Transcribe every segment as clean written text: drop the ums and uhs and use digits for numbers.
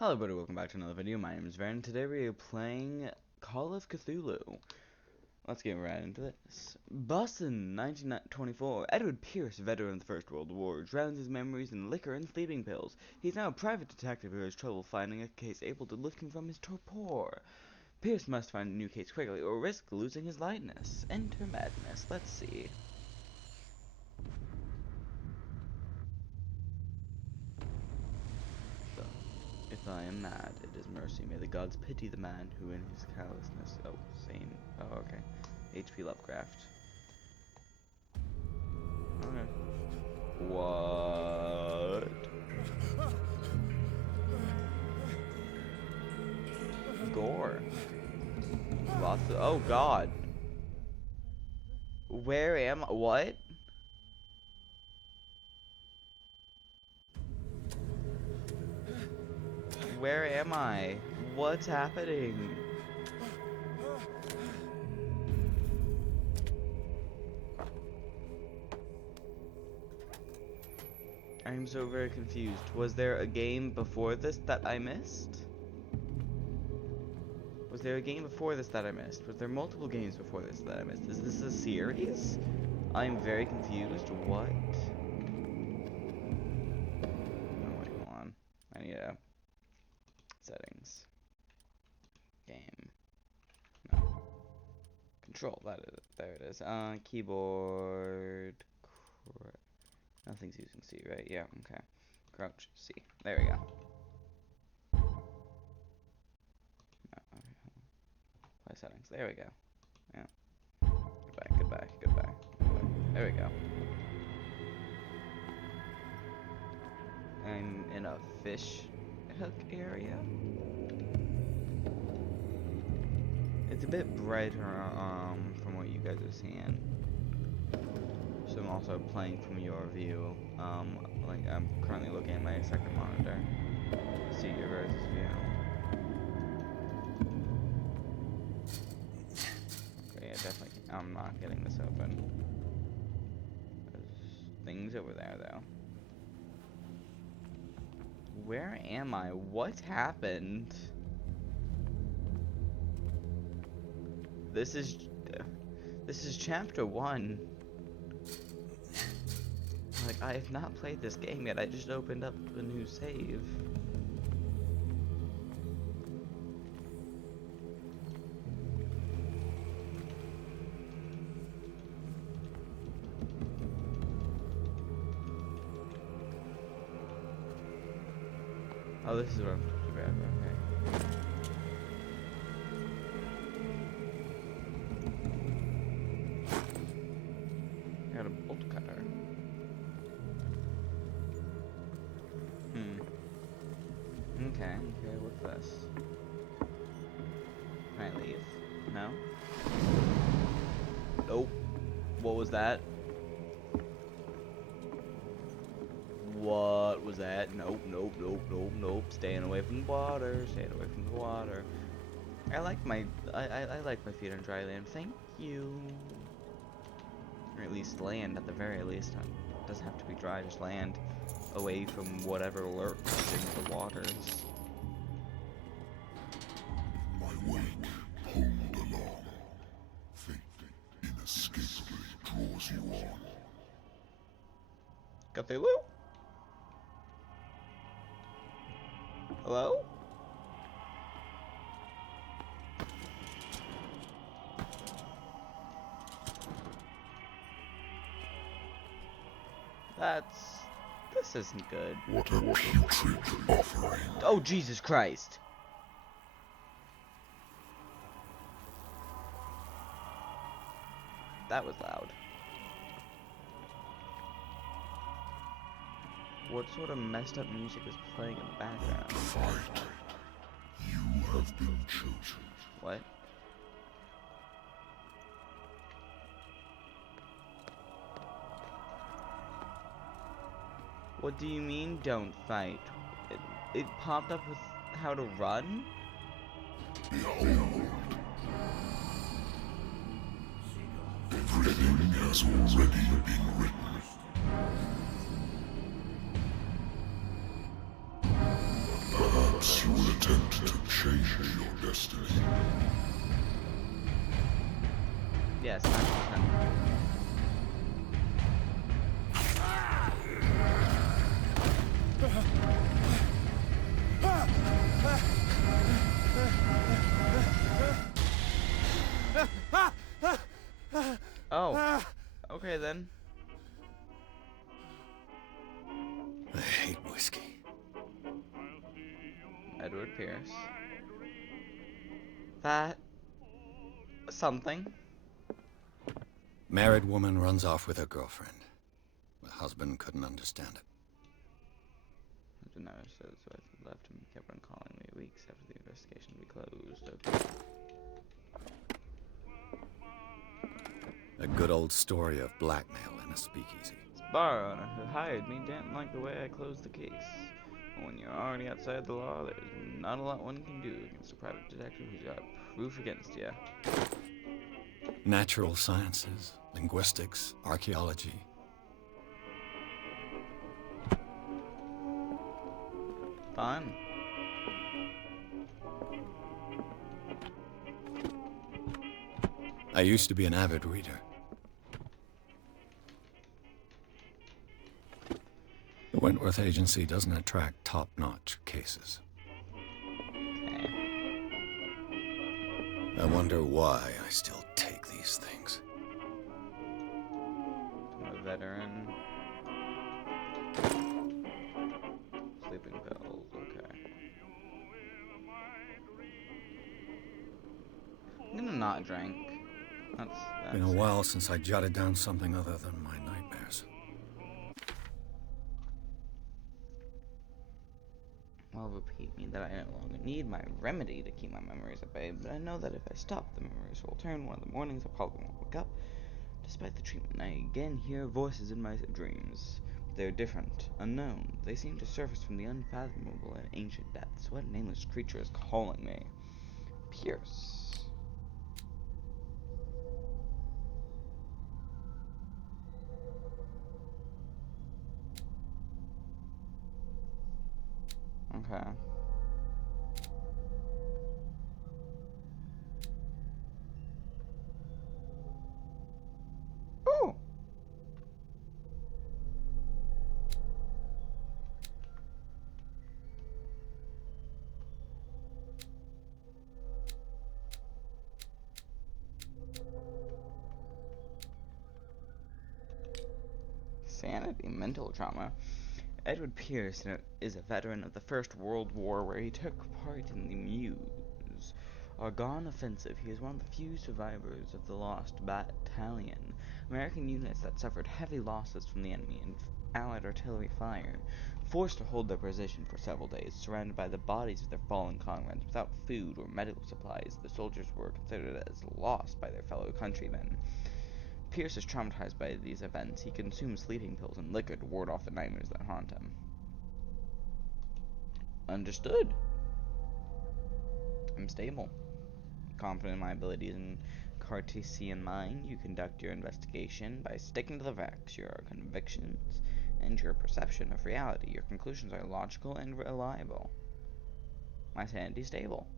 Hello everybody, welcome back to another video. My name is Varen. Today we are playing Call of Cthulhu. Let's get right into this. Boston, 1924. Edward Pierce, veteran of the First World War, drowns his memories in liquor and sleeping pills. He's now a private detective who has trouble finding a case able to lift him from his torpor. Pierce must find a new case quickly or risk losing his lightness. Enter madness. Let's see. If I am mad, it is mercy. May the gods pity the man who in his callousness... Oh, sane. Oh, okay. H.P. Lovecraft. Okay. What? Gore. Lots of... Oh, God. Where am I? What? Where am I? What's happening? I'm so very confused. Was there a game before this that I missed? Was there a game before this that I missed? Was there multiple games before this that I missed? Is this a series? I'm very confused. What? Oh, wait, hold on. I need a... Settings. Game. No. Control. That is it. There it is. Keyboard. Nothing's using C, right? Yeah, okay. Crouch, C. There we go. No, okay. Play settings. There we go. Yeah. Goodbye, goodbye, goodbye. There we go. I'm in a fish hook area. It's a bit brighter, from what you guys are seeing. So I'm also playing from your view. Like I'm currently looking at my second monitor to see your guys' view. Okay, yeah, definitely. I'm not getting this open. There's things over there, though. Where am I? What happened? This is chapter 1. Like, I have not played this game yet. I just opened up a new save. Oh, this is what I'm supposed to grab. Okay. Got a bolt cutter. Okay, what's this? Can I leave? No? Nope. What was that? What was that? Nope, nope, nope, nope, nope. Staying away from the water, staying away from the water. I like my feet on dry land. Thank you. Or at least land, at the very least. It doesn't have to be dry, just land away from whatever lurks in the waters. My weight pulled along. Fate inescapably draws you on. Cthulhu? Hello? This isn't good. What a putrid offering. Oh, Jesus Christ. That was loud. What sort of messed up music is playing in the background? Fight. You have been chosen. What? What do you mean, don't fight? It popped up with how to run? Behold. Everything has already been written. Perhaps you Yes, 9%. Oh, okay then. I hate whiskey. Edward Pierce. That something. Married woman runs off with her girlfriend. The husband couldn't understand it. I didn't know, so I left him. Kept on calling me weeks after the investigation would be closed. Okay. A good old story of blackmail in a speakeasy. This bar owner who hired me didn't like the way I closed the case. When you're already outside the law, there's not a lot one can do against a private detective who's got proof against you. Natural sciences, linguistics, archaeology. Fun. I used to be an avid reader. The Wentworth Agency doesn't attract top-notch cases. Okay. I wonder why I still take these things. I'm a veteran. Sleeping pills, okay. I'm gonna not drink. That's Been a while since I jotted down something other than my nightmares. Well, repeat me that I no longer need my remedy to keep my memories at bay, but I know that if I stop, the memories will return. One of the mornings I probably won't wake up. Despite the treatment, I again hear voices in my dreams. They're different, unknown. They seem to surface from the unfathomable and ancient depths. What nameless creature is calling me? Pierce. Okay. Ooh! Sanity, mental trauma. Edward Pierce is a veteran of the First World War, where he took part in the Meuse Argonne Offensive. He is one of the few survivors of the Lost Battalion, American units that suffered heavy losses from the enemy and Allied artillery fire. Forced to hold their position for several days, surrounded by the bodies of their fallen comrades, without food or medical supplies, the soldiers were considered as lost by their fellow countrymen. Pierce is traumatized by these events. He consumes sleeping pills and liquor to ward off the nightmares that haunt him. Understood. I'm stable. Confident in my abilities and Cartesian mind, you conduct your investigation by sticking to the facts, your convictions, and your perception of reality. Your conclusions are logical and reliable. My sanity stable.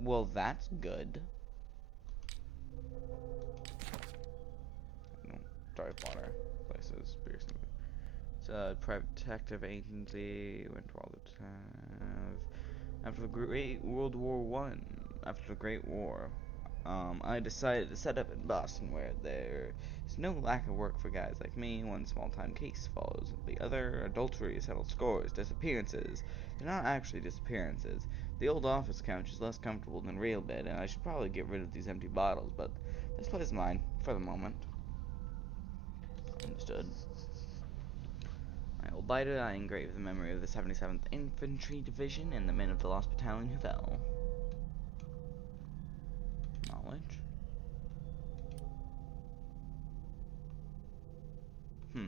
Well, that's good. No, dark water places. It's a protective agency. Went to all the time. After the Great World War One, after the Great War, I decided to set up in Boston, where there is no lack of work for guys like me. One small-time case follows the other. Adultery, settled scores, disappearances. They're not actually disappearances. The old office couch is less comfortable than real bed, and I should probably get rid of these empty bottles, but this place is mine, for the moment. Understood. I will bite it. I engrave the memory of the 77th Infantry Division and the men of the Lost Battalion who fell. Knowledge. Hmm.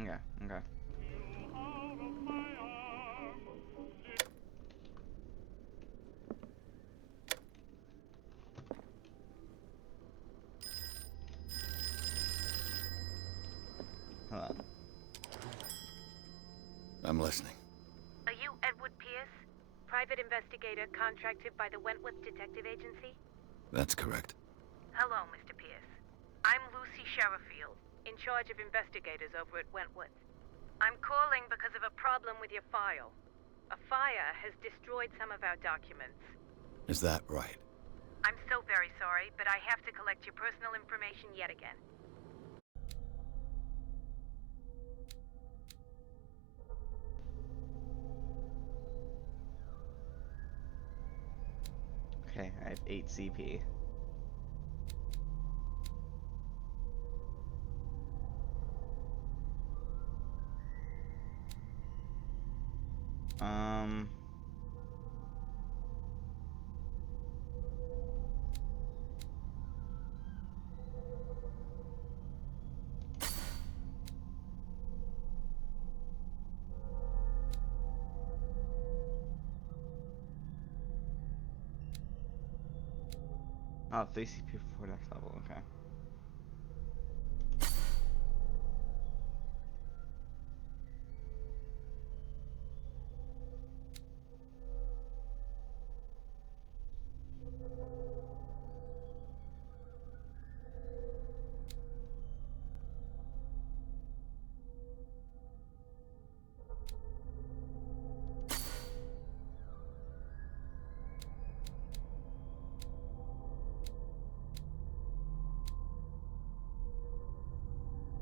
Okay, okay. Hello. I'm listening. Are you Edward Pierce? private investigator contracted by the Wentworth Detective Agency? That's correct. Hello, Mr. Pierce. I'm Lucy Sherifield, in charge of investigators over at Wentworth. I'm calling because of a problem with your file. A fire has destroyed some of our documents. Is that right? I'm so very sorry, but I have to collect your personal information yet again. Okay, I have 8 CP. Oh, 3 CP before next level, okay.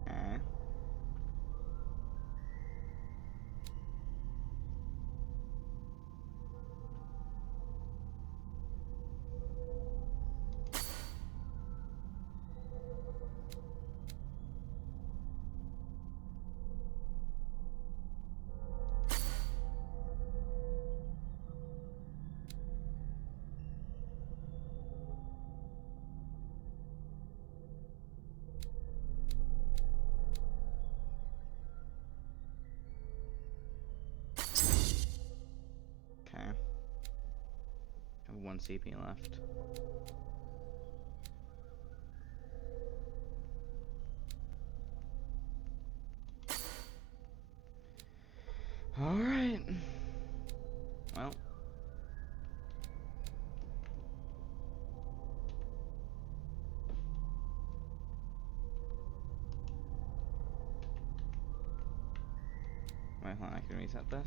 Okay. Okay. I have 1 CP left. Alright. Well. Wait, hold on, I can reset this.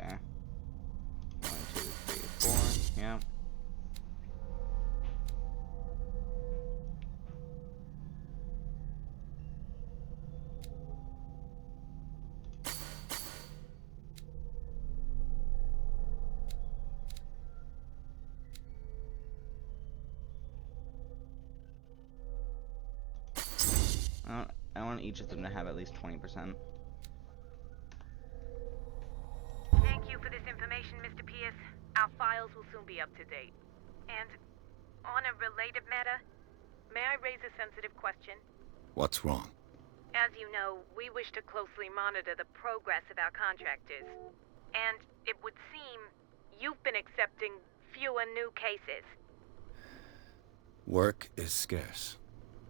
Okay. 1, 2, 3, 4. Yep. I want each of them to have at least 20%. Thank you for this information, Mr. Pierce. Our files will soon be up to date. And on a related matter, may I raise a sensitive question? What's wrong? As you know, we wish to closely monitor the progress of our contractors. And it would seem you've been accepting fewer new cases. Work is scarce.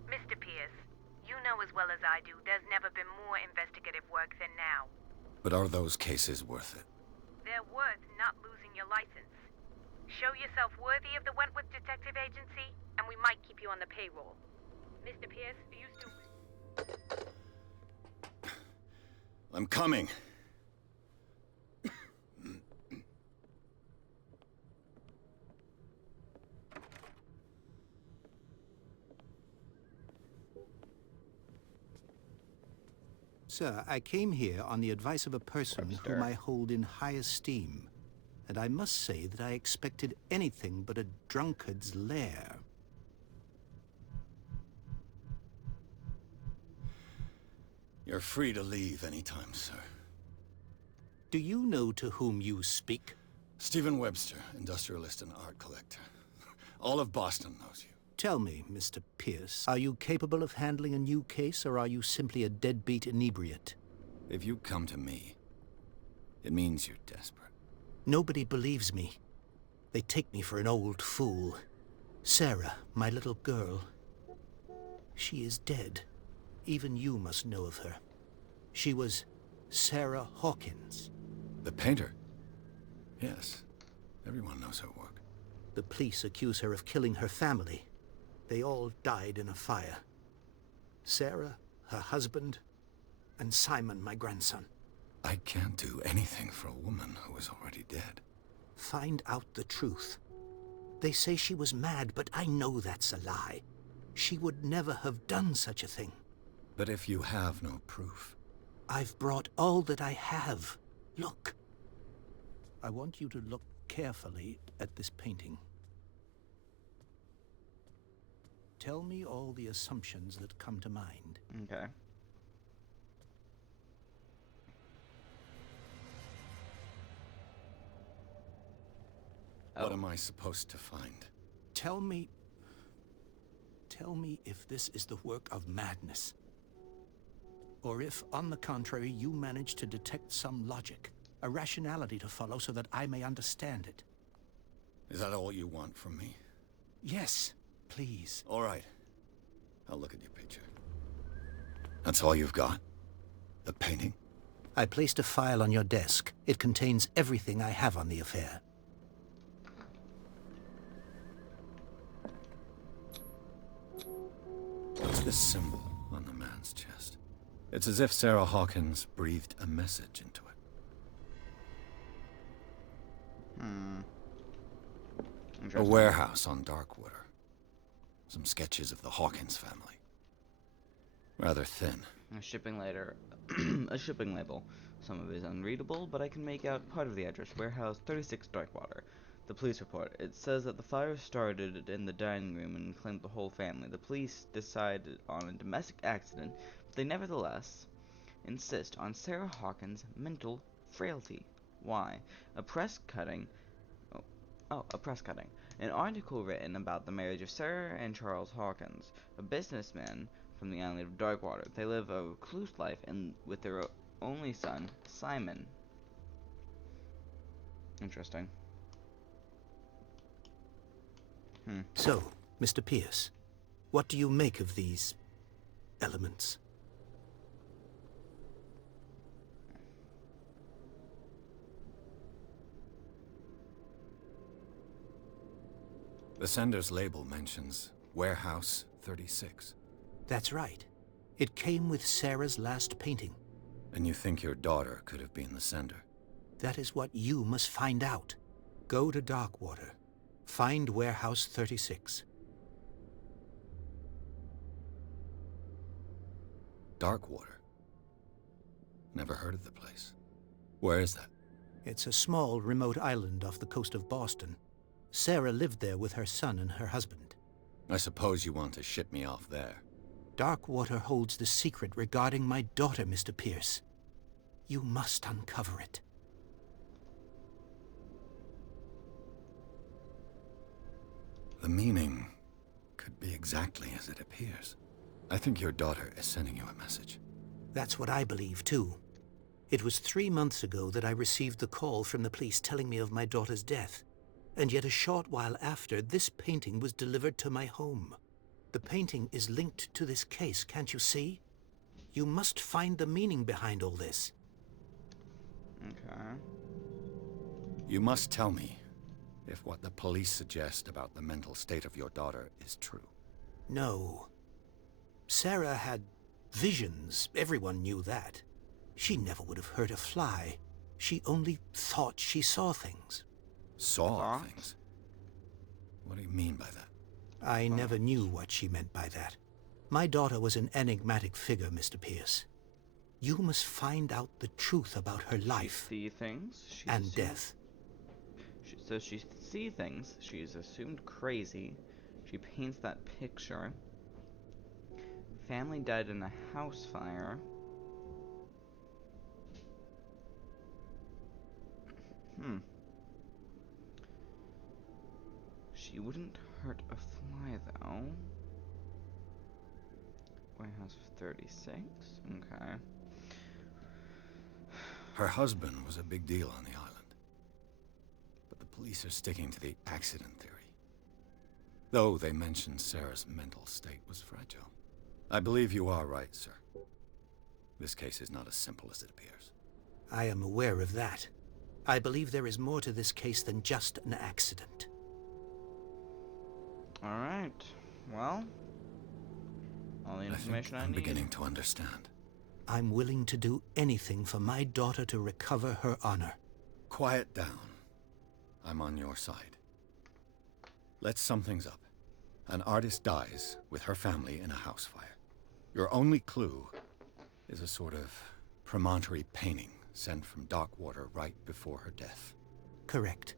Mr. Pierce, you know as well as I do there's never been more investigative work than now. But are those cases worth it? They're worth not losing your license. Show yourself worthy of the Wentworth Detective Agency, and we might keep you on the payroll. Mr. Pierce, are you still... I'm coming. Sir, I came here on the advice of a person Webster. whom I hold in high esteem, and I must say that I expected anything but a drunkard's lair. You're free to leave anytime, sir. Do you know to whom you speak? Stephen Webster, industrialist and art collector. All of Boston knows you. Tell me, Mr. Pierce, are you capable of handling a new case, or are you simply a deadbeat inebriate? If you come to me, it means you're desperate. Nobody believes me. They take me for an old fool. Sarah, my little girl. She is dead. Even you must know of her. She was Sarah Hawkins. The painter? Yes. Everyone knows her work. The police accuse her of killing her family. They all died in a fire. Sarah, her husband, and Simon, my grandson. I can't do anything for a woman who is already dead. Find out the truth. They say she was mad, but I know that's a lie. She would never have done such a thing. But if you have no proof... I've brought all that I have. Look. I want you to look carefully at this painting. Tell me all the assumptions that come to mind. Okay. What am I supposed to find? Tell me if this is the work of madness. Or if, on the contrary, you manage to detect some logic, a rationality to follow so that I may understand it. Is that all you want from me? Yes, please. All right. I'll look at your picture. That's all you've got? The painting? I placed a file on your desk. It contains everything I have on the affair. What's this symbol on the man's chest? It's as if Sarah Hawkins breathed a message into it. A warehouse on Darkwater. Some sketches of the Hawkins family. Rather thin. A shipping later, a shipping label. Some of it is unreadable, but I can make out part of the address. Warehouse 36 Darkwater. The police report. It says that the fire started in the dining room and claimed the whole family. The police decided on a domestic accident, but they nevertheless insist on Sarah Hawkins' mental frailty. Why? A press cutting. A press cutting. An article written about the marriage of Sarah and Charles Hawkins, a businessman from the island of Darkwater. They live a recluse life and with their only son, Simon. Interesting. So, Mr. Pierce, what do you make of these elements? The sender's label mentions Warehouse 36. That's right. It came with Sarah's last painting. And you think your daughter could have been the sender? That is what you must find out. Go to Darkwater. Find Warehouse 36. Darkwater? Never heard of the place. Where is that? It's a small, remote island off the coast of Boston. Sarah lived there with her son and her husband. I suppose you want to ship me off there. Darkwater holds the secret regarding my daughter, Mr. Pierce. You must uncover it. The meaning could be exactly as it appears. I think your daughter is sending you a message. That's what I believe, too. It was 3 months ago that I received the call from the police telling me of my daughter's death. And yet a short while after, this painting was delivered to my home. The painting is linked to this case, can't you see? You must find the meaning behind all this. Okay. You must tell me if what the police suggest about the mental state of your daughter is true. No. Sarah had visions. Everyone knew that. She never would have hurt a fly. She only thought she saw things. Saw things? What do you mean by that? I never knew what she meant by that. My daughter was an enigmatic figure, Mr. Pierce. You must find out the truth about her life See things. and death. So she sees things. She's assumed crazy. She paints that picture. Family died in a house fire. She wouldn't hurt a fly, though. Warehouse 36? Okay. Her husband was a big deal on the island. But the police are sticking to the accident theory. Though they mentioned Sarah's mental state was fragile. I believe you are right, sir. This case is not as simple as it appears. I am aware of that. I believe there is more to this case than just an accident. Alright. Well, all the I think information I I'm need. beginning to understand. I'm willing to do anything for my daughter to recover her honor. Quiet down. I'm on your side. Let's sum things up. An artist dies with her family in a house fire. Your only clue is a sort of promontory painting sent from Darkwater right before her death. Correct.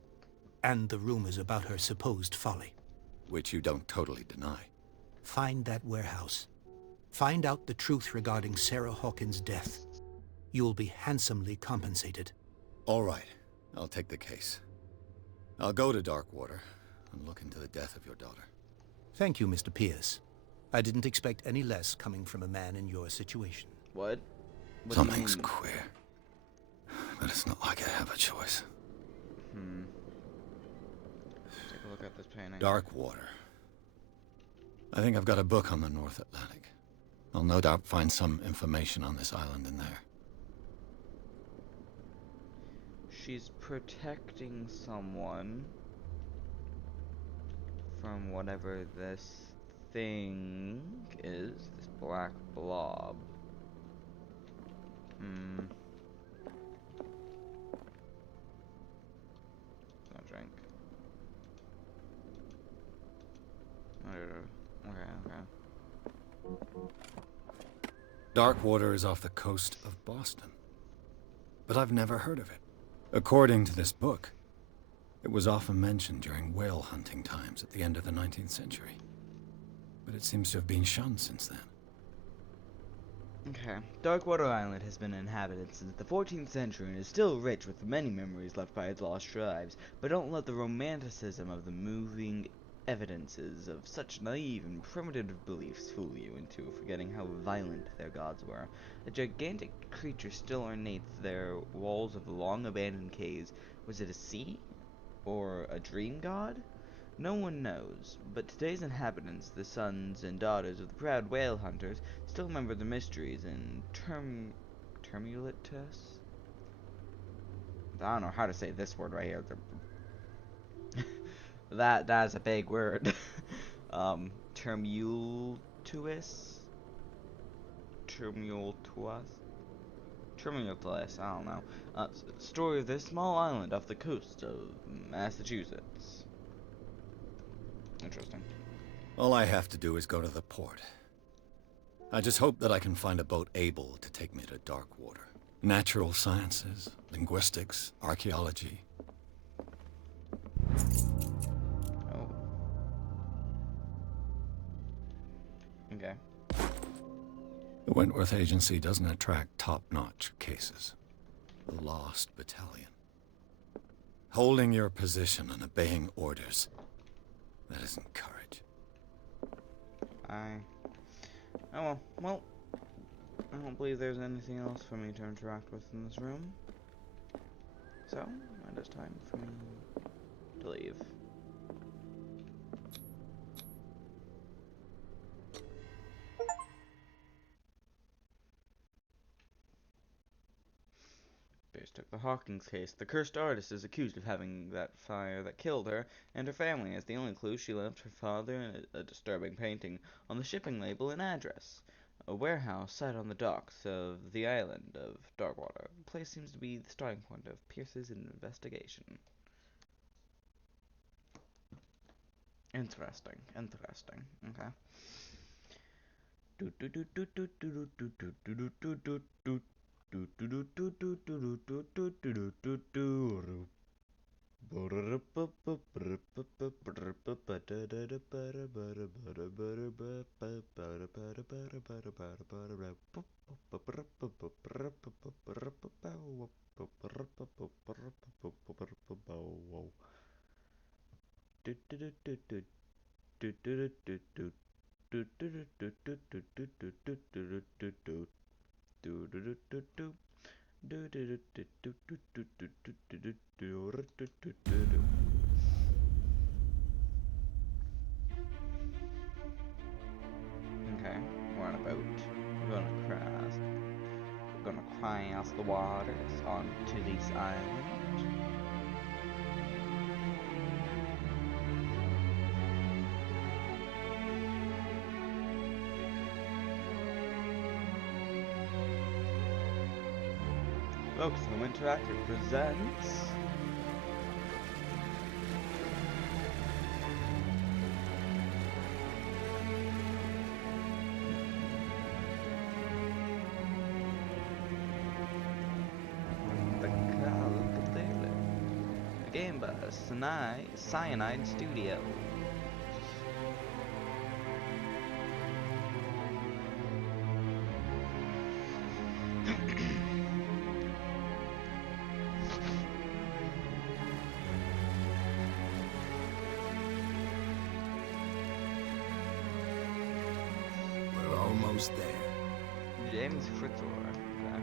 And the rumors about her supposed folly. Which you don't totally deny. Find that warehouse. Find out the truth regarding Sarah Hawkins' death. You will be handsomely compensated. All right, I'll take the case. I'll go to Darkwater and look into the death of your daughter. Thank you, Mr. Pierce. I didn't expect any less coming from a man in your situation. What? What do you Something's mean? queer. But it's not like I have a choice. Take a look at this painting. Darkwater. I think I've got a book on the North Atlantic. I'll no doubt find some information on this island in there. She's protecting someone from whatever this thing is, this black blob. Not drink. Okay. Darkwater is off the coast of Boston. But I've never heard of it. According to this book, it was often mentioned during whale hunting times at the end of the 19th century. But it seems to have been shunned since then. Okay. Darkwater Island has been inhabited since the 14th century and is still rich with many memories left by its lost tribes, but don't let the romanticism of the moving evidences of such naive and primitive beliefs fool you into forgetting how violent their gods were. A gigantic creature still ornates their walls of long-abandoned caves. Was it a sea? Or a dream god? No one knows, but today's inhabitants, the sons and daughters of the proud whale hunters, still remember the mysteries and termulatus? I don't know how to say this word right here. That's a big word. Termultuous? Termultuous? Termultuous, I don't know. Story of this small island off the coast of Massachusetts. Interesting. All I have to do is go to the port. I just hope that I can find a boat able to take me to Darkwater. Natural sciences, linguistics, archaeology. Oh. Okay. The Wentworth Agency doesn't attract top-notch cases. The Lost Battalion. Holding your position and obeying orders. That isn't courage. Oh well, I don't believe there's anything else for me to interact with in this room. So, it is time for me to leave. Pierce took the Hawkins case. The cursed artist is accused of having that fire that killed her and her family. As the only clue, she left her father and a disturbing painting on the shipping label and address. A warehouse sat on the docks of the island of Darkwater. The place seems to be the starting point of Pierce's investigation. Interesting. Okay. Okay, we're on a across the waters onto this island. Folks, Home Interactive presents the Call of Cthulhu, a game by Cyanide Studios. We're almost there. James Fritzor. Okay.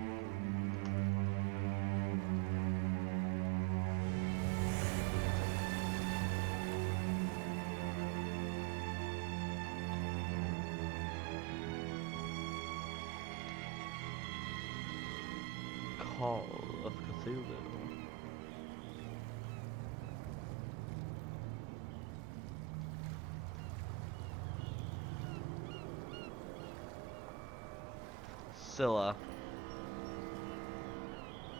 Call of Cthulhu. Scylla.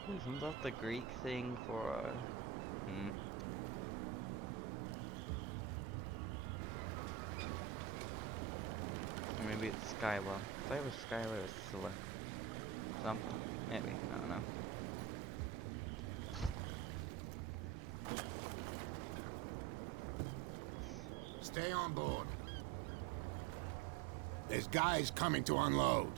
Isn't that the Greek thing for Or maybe it's Skyla. I thought it was Skyla or Scylla. Something. Maybe. I don't know. Stay on board. There's guys coming to unload.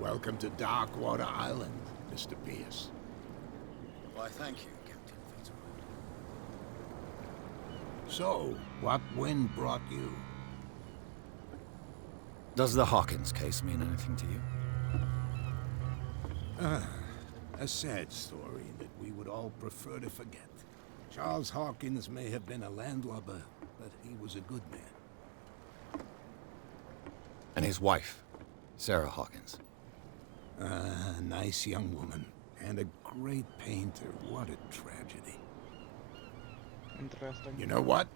Welcome to Darkwater Island, Mr. Pierce. Why, thank you, Captain Fitzroy. So, what wind brought you? Does the Hawkins case mean anything to you? A sad story that we would all prefer to forget. Charles Hawkins may have been a landlubber, but he was a good man. And his wife, Sarah Hawkins. A nice young woman, and a great painter. What a tragedy. Interesting. You know what?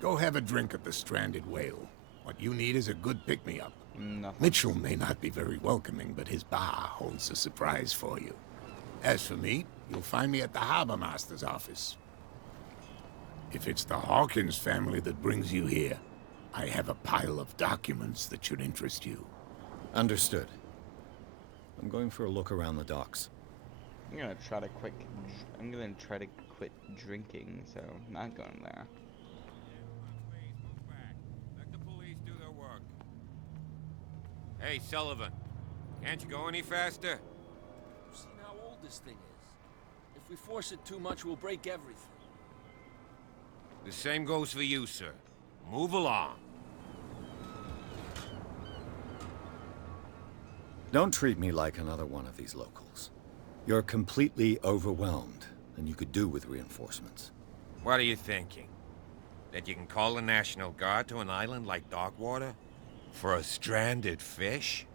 Go have a drink at the Stranded Whale. What you need is a good pick-me-up. Nothing. Mitchell may not be very welcoming, but his bar holds a surprise for you. As for me, you'll find me at the Harbor Master's office. If it's the Hawkins family that brings you here, I have a pile of documents that should interest you. Understood. I'm going for a look around the docks. I'm gonna try to quit drinking, so I'm not going there. Please move back. Let the police do their work. Hey, Sullivan. Can't you go any faster? You've seen how old this thing is. If we force it too much, we'll break everything. The same goes for you, sir. Move along. Don't treat me like another one of these locals. You're completely overwhelmed, and you could do with reinforcements. What are you thinking? That you can call the National Guard to an island like Darkwater? For a stranded fish?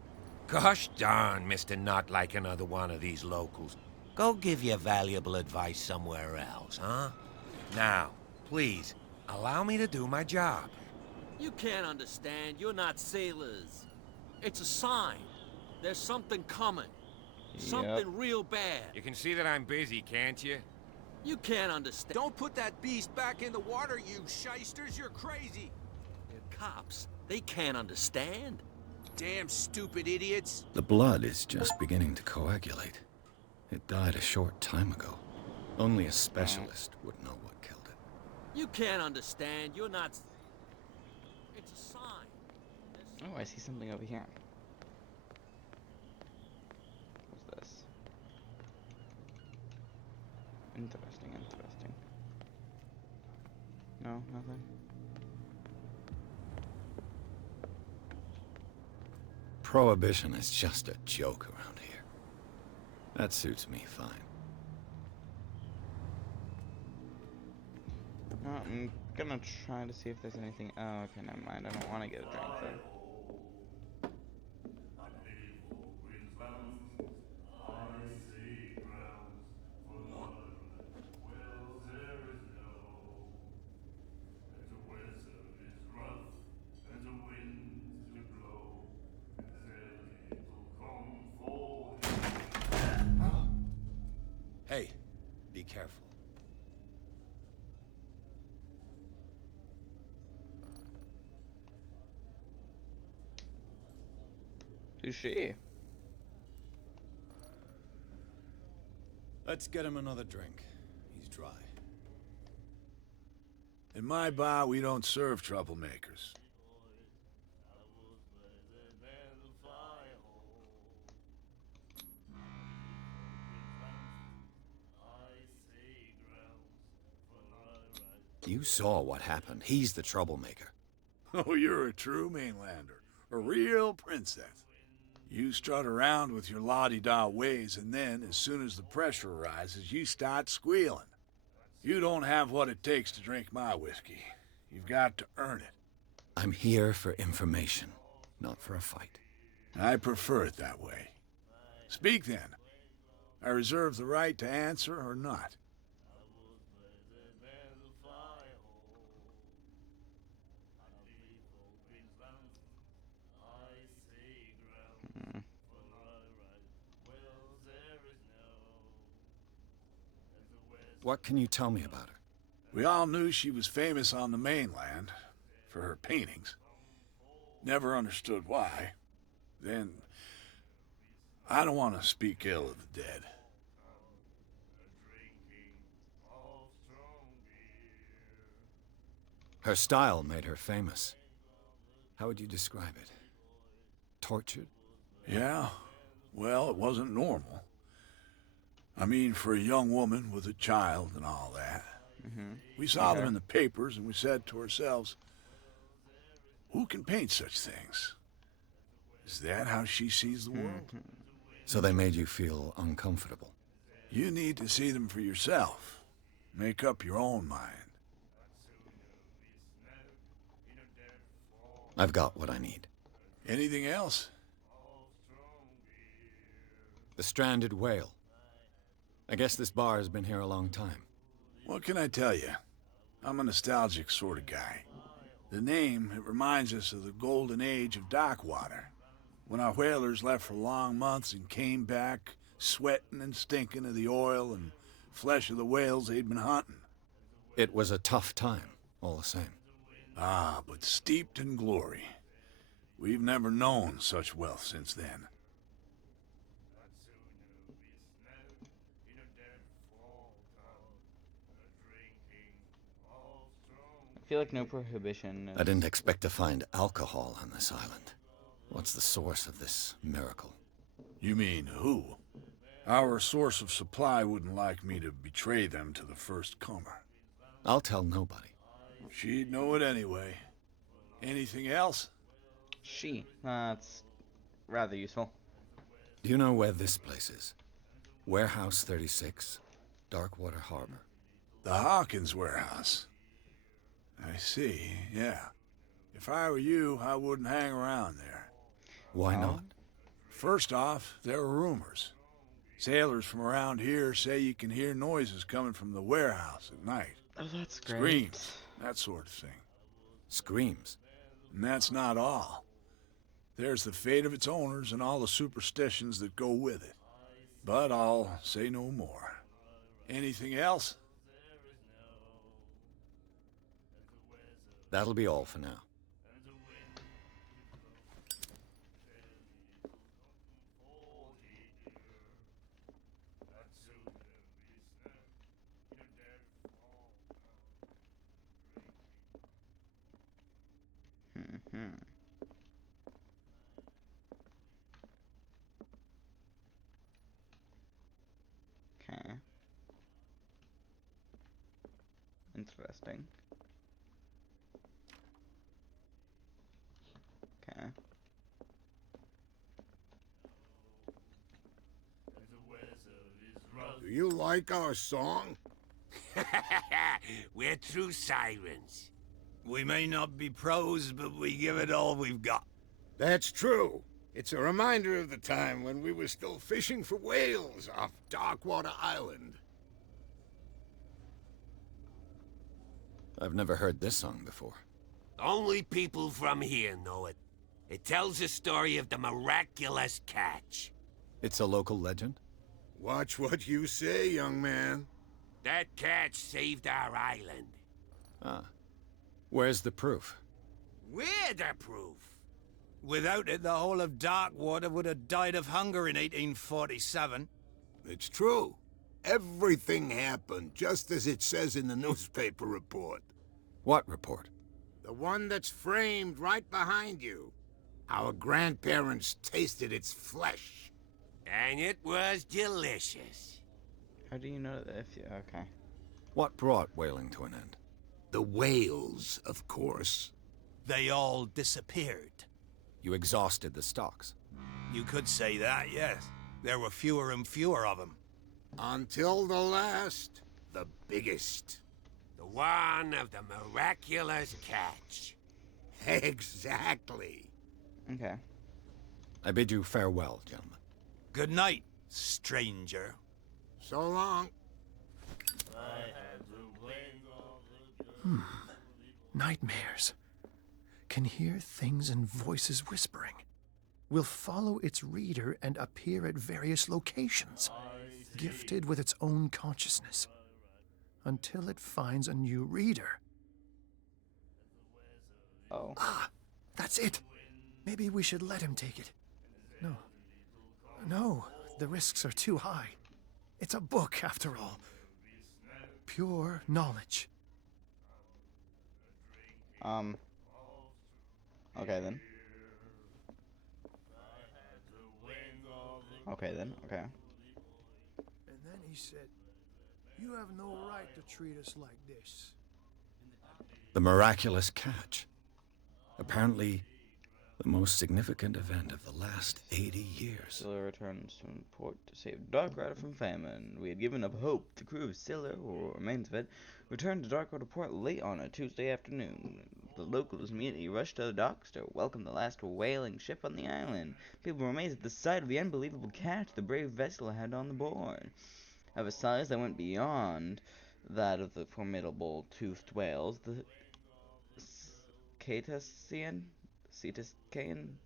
Gosh darn, Mr. Not like another one of these locals. Go give your valuable advice somewhere else, huh? Now, please, allow me to do my job. You can't understand. You're not sailors. It's a sign. There's something coming. Something real bad. You can see that I'm busy, can't you? You can't understand. Don't put that beast back in the water, you shysters! You're crazy! They're cops. They can't understand. Damn stupid idiots! The blood is just beginning to coagulate. It died a short time ago. Only a specialist would know what killed it. You can't understand. You're not... It's a sign. There's Oh, I see something over here. What's this? Interesting, interesting. No, nothing. Prohibition is just a joke around here. That suits me fine. I'm Gonna try to see if there's anything. Oh, okay, never mind. I don't want to get a drink though. Hey, be careful. Touché. Let's get him another drink. He's dry. In my bar, we don't serve troublemakers. You saw what happened. He's the troublemaker. Oh, you're a true mainlander. A real princess. You strut around with your la-di-da ways, and then, as soon as the pressure arises, you start squealing. You don't have what it takes to drink my whiskey. You've got to earn it. I'm here for information, not for a fight. I prefer it that way. Speak then. I reserve the right to answer or not. What can you tell me about her? We all knew she was famous on the mainland for her paintings. Never understood why. Then, I don't want to speak ill of the dead. Her style made her famous. How would you describe it? Tortured? Yeah, well, it wasn't normal. I mean, for a young woman with a child and all that. We saw them in the papers and we said to ourselves, who can paint such things? Is that how she sees the world? So they made you feel uncomfortable. You need to see them for yourself. Make up your own mind. I've got what I need. Anything else? The stranded whale. I guess this bar has been here a long time. What can I tell you? I'm a nostalgic sort of guy. The name, it reminds us of the golden age of dockwater, when our whalers left for long months and came back sweating and stinking of the oil and flesh of the whales they'd been hunting. It was a tough time, all the same. Ah, but steeped in glory. We've never known such wealth since then. I feel like no prohibition. I didn't expect to find alcohol on this island. What's the source of this miracle? You mean who? Our source of supply wouldn't like me to betray them to the first comer. I'll tell nobody. She'd know it anyway. Anything else? That's rather useful. Do you know where this place is? Warehouse 36, Darkwater Harbor. The Hawkins warehouse. I see, yeah. If I were you, I wouldn't hang around there. Why not? First off, there are rumors. Sailors from around here say you can hear noises coming from the warehouse at night. Oh, that's great. Screams, that sort of thing. Screams. And that's not all. There's the fate of its owners and all the superstitions that go with it. But I'll say no more. Anything else? That'll be all for now. Okay. Interesting. Okay. Do you like our song? We're true sirens. We may not be pros, but we give it all we've got. That's true. It's a reminder of the time when we were still fishing for whales off Darkwater Island. I've never heard this song before. Only people from here know it. It tells the story of the miraculous catch. It's a local legend? Watch what you say, young man. That catch saved our island. Ah. Where's the proof? We're the proof. Without it, the whole of Darkwater would have died of hunger in 1847. It's true. Everything happened just as it says in the newspaper report. What report? The one that's framed right behind you. Our grandparents tasted its flesh. And it was delicious. How do you know that if you... Okay. What brought whaling to an end? The whales, of course. They all disappeared. You exhausted the stocks. You could say that, yes. There were fewer and fewer of them. Until the last, the biggest. The one of the miraculous catch. Exactly. Okay. I bid you farewell, gentlemen. Good night, stranger. So long. Nightmares. Can hear things and voices whispering. Will follow its reader and appear at various locations, gifted with its own consciousness, until it finds a new reader. Oh. Ah, that's it. Maybe we should let him take it. No. No, the risks are too high. It's a book, after all. Pure knowledge. Okay then. Okay then, okay. And then he said, "You have no right to treat us like this." The miraculous catch. Apparently, the most significant event of the last 80 years. Scylla returns from port to save Darkwater from famine. We had given up hope. The crew of Scylla, or remains of it, returned to Darkwater port late on a Tuesday afternoon. The locals immediately rushed to the docks to welcome the last whaling ship on the island. People were amazed at the sight of the unbelievable catch the brave vessel had on the board. Of a size that went beyond that of the formidable toothed whales, the Cetacean? Cetacean?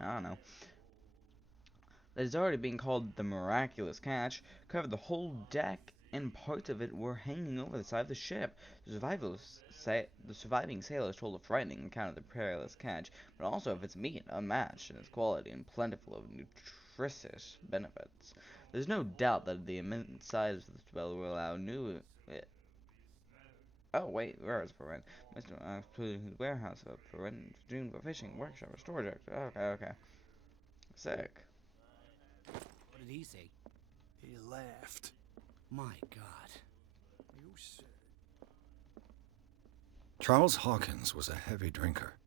I don't know. That is already being called the miraculous catch, covered the whole deck, and parts of it were hanging over the side of the ship. The surviving sailors told a frightening account of the perilous catch, but also of its meat, unmatched in its quality and plentiful of nutritious benefits. There's no doubt that the immense size of this whale will allow new... Oh, wait, where is for rent? Mr. His warehouse for rent, June for fishing, workshop, or storage. Okay. Sick. What did he say? He laughed. My God. You said it. Charles Hawkins was a heavy drinker.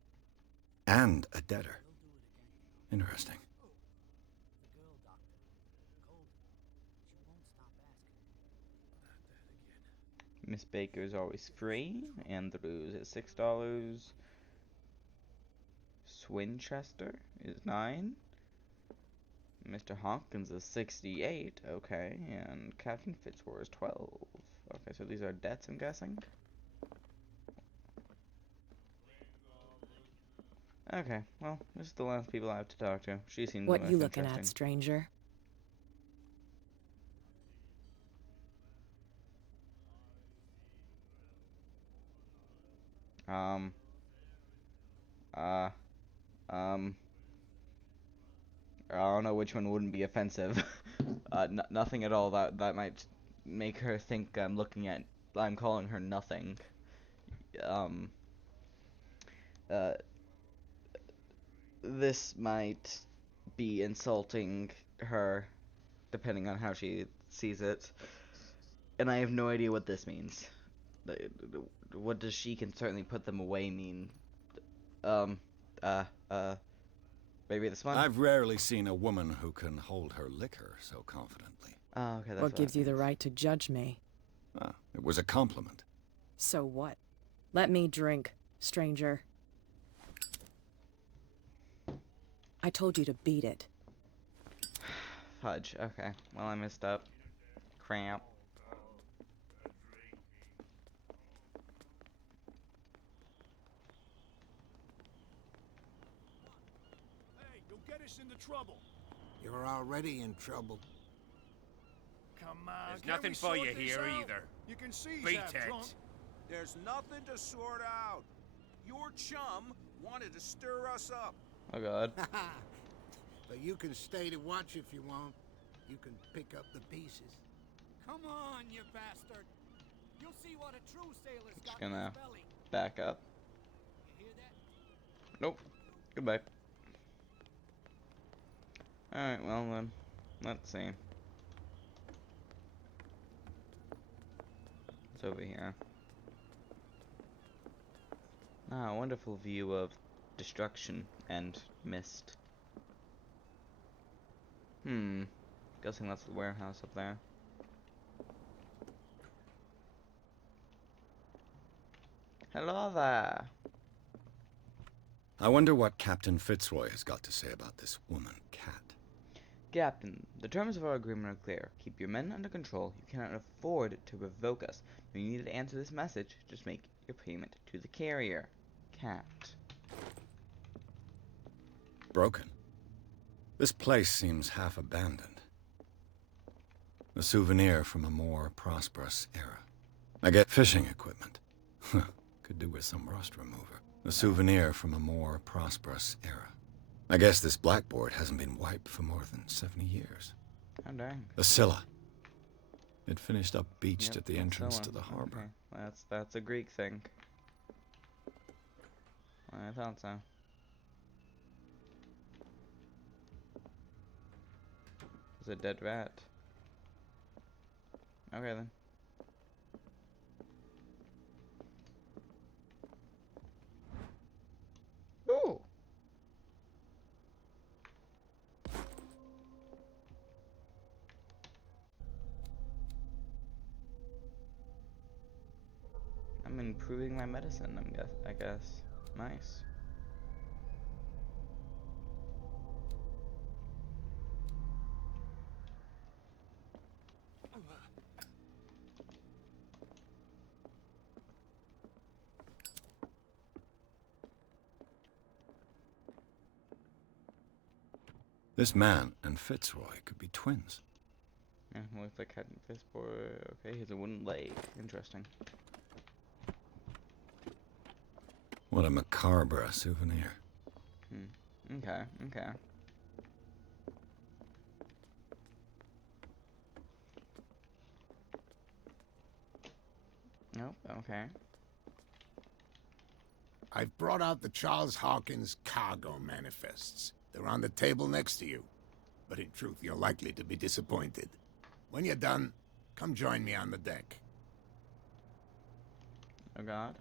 And a debtor. Interesting. The girl, doctor. Cold. She won't stop asking. Not that again. Miss Baker is always free. Andrews is $6. Swinchester is $9. Mr. Hawkins is 68, okay, and Captain Fitzroy is 12. Okay, so these are debts, I'm guessing. Okay, well, this is the last people I have to talk to. She seems the What most you looking interesting. at, stranger? I don't know which one wouldn't be offensive. Nothing at all. That might make her think I'm calling her nothing. This might be insulting her, depending on how she sees it. And I have no idea what this means. What does "she can certainly put them away" mean? Maybe this one? I've rarely seen a woman who can hold her liquor so confidently. Oh, okay, that's What gives you the right to judge me? Ah, it was a compliment. So what? Let me drink, stranger. I told you to beat it. Fudge. Okay. Well, I messed up. Cramp. Hey, you'll get us into trouble. You're already in trouble. Come on, There's can't nothing we for sort you this here out? either. You can see he's Beat half it. drunk. There's nothing to sort out. Your chum wanted to stir us up. Oh god. But you can stay to watch if you want. You can pick up the pieces. Come on, you bastard. You'll see what a true sailor's Just got in gonna his belly. back up. You hear that? Nope. Goodbye. Alright, well then. Let's see. It's over here. Ah, a wonderful view of destruction and mist. Guessing that's the warehouse up there. Hello there. I wonder what Captain Fitzroy has got to say about this woman, Cat. Captain, the terms of our agreement are clear. Keep your men under control. You cannot afford to revoke us. When you need to answer this message, just make your payment to the carrier. Cat. Broken. This place seems half abandoned. A souvenir from a more prosperous era. I get fishing equipment. Could do with some rust remover. A souvenir from a more prosperous era. I guess this blackboard hasn't been wiped for more than 70 years. Oh dang. A Scylla. It finished up beached Yep, at the that's entrance that to the one. harbor. Okay. That's a Greek thing. I thought so. It's a dead rat. Okay then. Ooh. I'm improving my medicine, I guess. Nice. This man and Fitzroy could be twins. Yeah, looks like Captain Fistboy. Okay, he has a wooden leg. Interesting. What a macabre souvenir. Okay, okay. Nope, okay. I've brought out the Charles Hawkins cargo manifests. They're on the table next to you. But in truth, you're likely to be disappointed. When you're done, come join me on the deck. Oh god.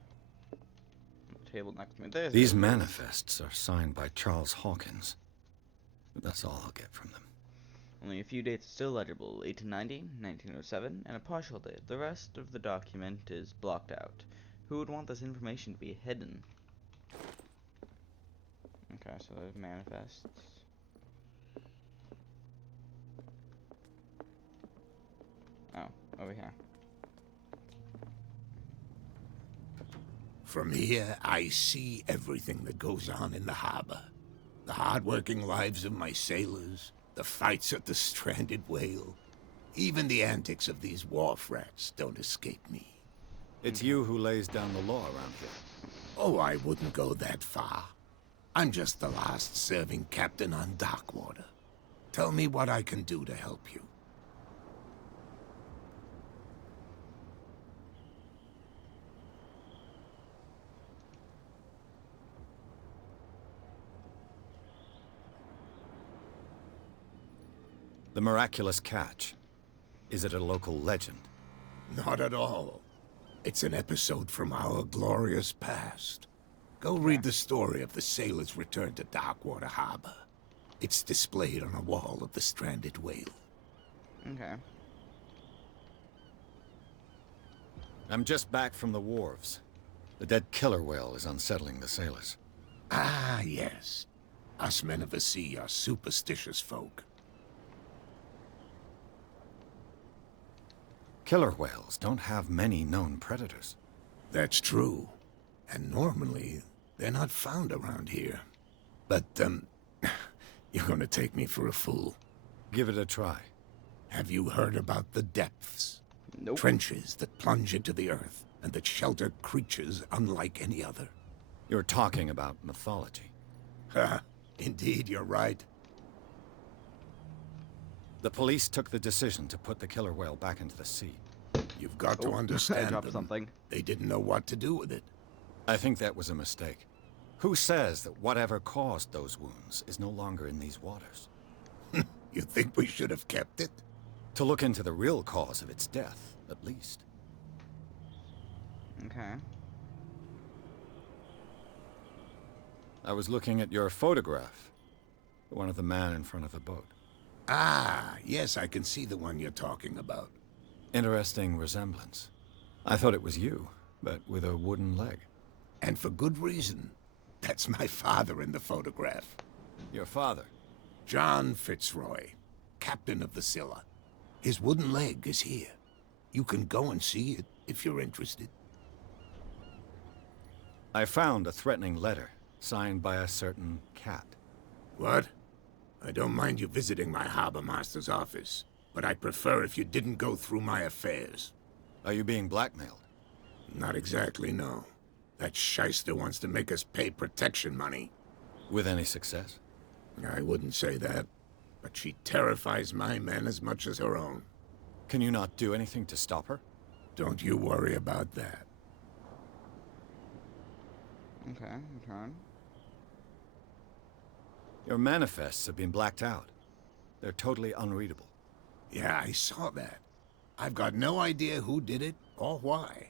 Table next to me. There's These manifests are signed by Charles Hawkins. But that's all I'll get from them. only a few dates are still legible. 1890, 1907, and a partial date. The rest of the document is blocked out. Who would want this information to be hidden? Okay, so there's manifests. Oh, over here. From here, I see everything that goes on in the harbor. The hard-working lives of my sailors, the fights at the stranded whale. Even the antics of these wharf rats don't escape me. It's you who lays down the law around here. Oh, I wouldn't go that far. I'm just the last serving captain on Darkwater. Tell me what I can do to help you. The miraculous catch. Is it a local legend? Not at all. It's an episode from our glorious past. Go read the story of the sailor's return to Darkwater Harbor. It's displayed on a wall of the stranded whale. Okay. I'm just back from the wharves. The dead killer whale is unsettling the sailors. Ah, yes. Us men of the sea are superstitious folk. Killer whales don't have many known predators. That's true. And normally, they're not found around here. But, you're gonna take me for a fool. Give it a try. Have you heard about the depths? Nope. Trenches that plunge into the earth and that shelter creatures unlike any other. You're talking about mythology. Ha! Indeed, you're right. The police took the decision to put the killer whale back into the sea. You've got to I understand dropped them. something. They didn't know what to do with it. I think that was a mistake. Who says that whatever caused those wounds is no longer in these waters? You think we should have kept it? To look into the real cause of its death, at least. Okay. I was looking at your photograph. The one of the man in front of the boat. Ah, yes, I can see the one you're talking about. Interesting resemblance. I thought it was you, but with a wooden leg. And for good reason. That's my father in the photograph. Your father? John Fitzroy, captain of the Scylla. His wooden leg is here. You can go and see it if you're interested. I found a threatening letter, signed by a certain cat. What? I don't mind you visiting my harbor master's office, but I'd prefer if you didn't go through my affairs. Are you being blackmailed? Not exactly, no. That shyster wants to make us pay protection money. With any success? I wouldn't say that, but she terrifies my men as much as her own. Can you not do anything to stop her? Don't you worry about that. Okay, return. Your manifests have been blacked out. They're totally unreadable. Yeah, I saw that. I've got no idea who did it or why.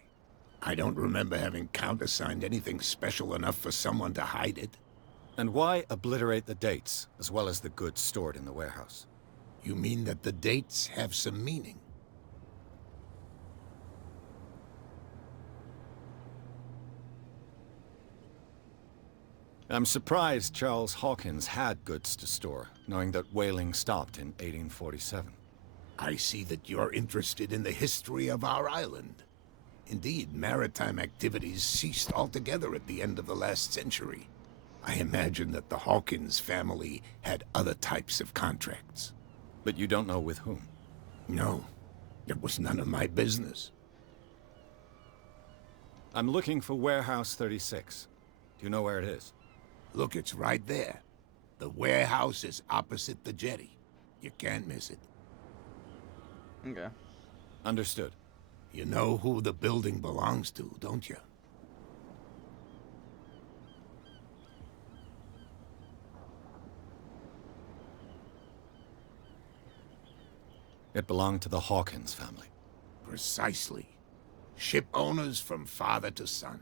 I don't remember having countersigned anything special enough for someone to hide it. And why obliterate the dates, as well as the goods stored in the warehouse? You mean that the dates have some meaning? I'm surprised Charles Hawkins had goods to store, knowing that whaling stopped in 1847. I see that you're interested in the history of our island. Indeed, maritime activities ceased altogether at the end of the last century. I imagine that the Hawkins family had other types of contracts. But you don't know with whom? No, it was none of my business. I'm looking for Warehouse 36. Do you know where it is? Look, it's right there. The warehouse is opposite the jetty. You can't miss it. Okay. Understood. You know who the building belongs to, don't you? It belonged to the Hawkins family. Precisely. Ship owners from father to son.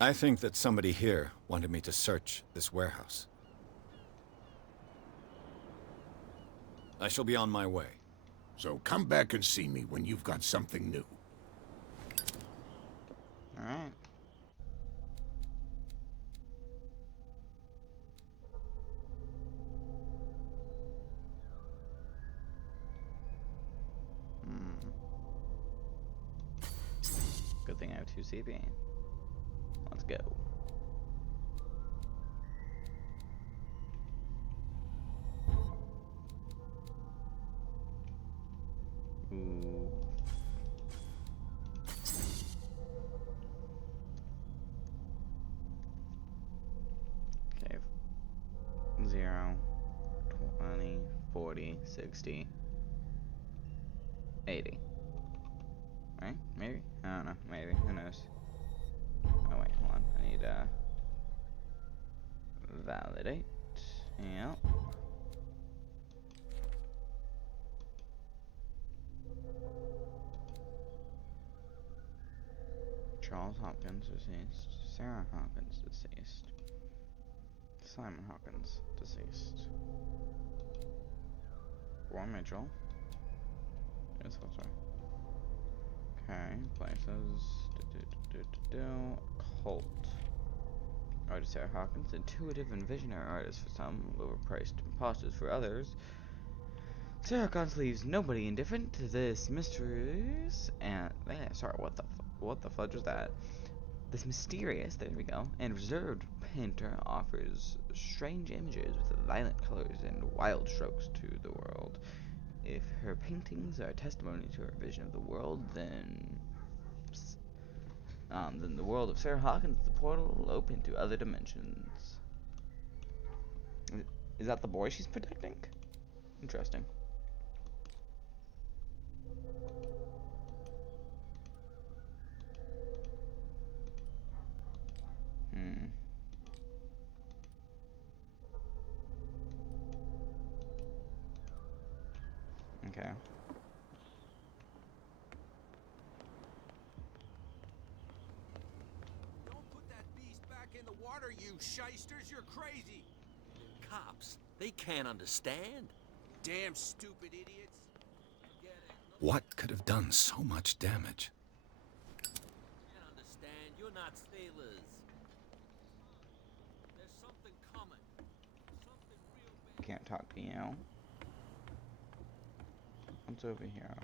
I think that somebody here wanted me to search this warehouse. I shall be on my way. So come back and see me when you've got something new. Alright. Good thing I have 2 CP. Let's go. Ooh. Okay. 0, 20, 40, 60, 80. Right? Maybe? I don't know. Maybe. Who knows? Oh, wait. Hold on. I need, validate. Yep. Charles Hopkins deceased. Sarah Hopkins deceased. Simon Hopkins deceased. Roy Mitchell. Yes, that's right. Okay, places. Cult. Artist Sarah Hawkins, intuitive and visionary artist for some, overpriced imposters for others. Sarah Hawkins leaves nobody indifferent to this mysterious and sorry, what the fudge was that? This mysterious, there we go, and reserved painter offers strange images with violent colors and wild strokes to the world. If her paintings are testimony to her vision of the world, then the world of Sarah Hawkins is the portal open to other dimensions. Is that the boy she's protecting? Interesting. Okay. Don't put that beast back in the water, you shysters. You're crazy. Cops, they can't understand. Damn stupid idiots. What could have done so much damage? Can't understand. You're not sailors. There's something coming. Something real bad. Can't talk to you. What's over here?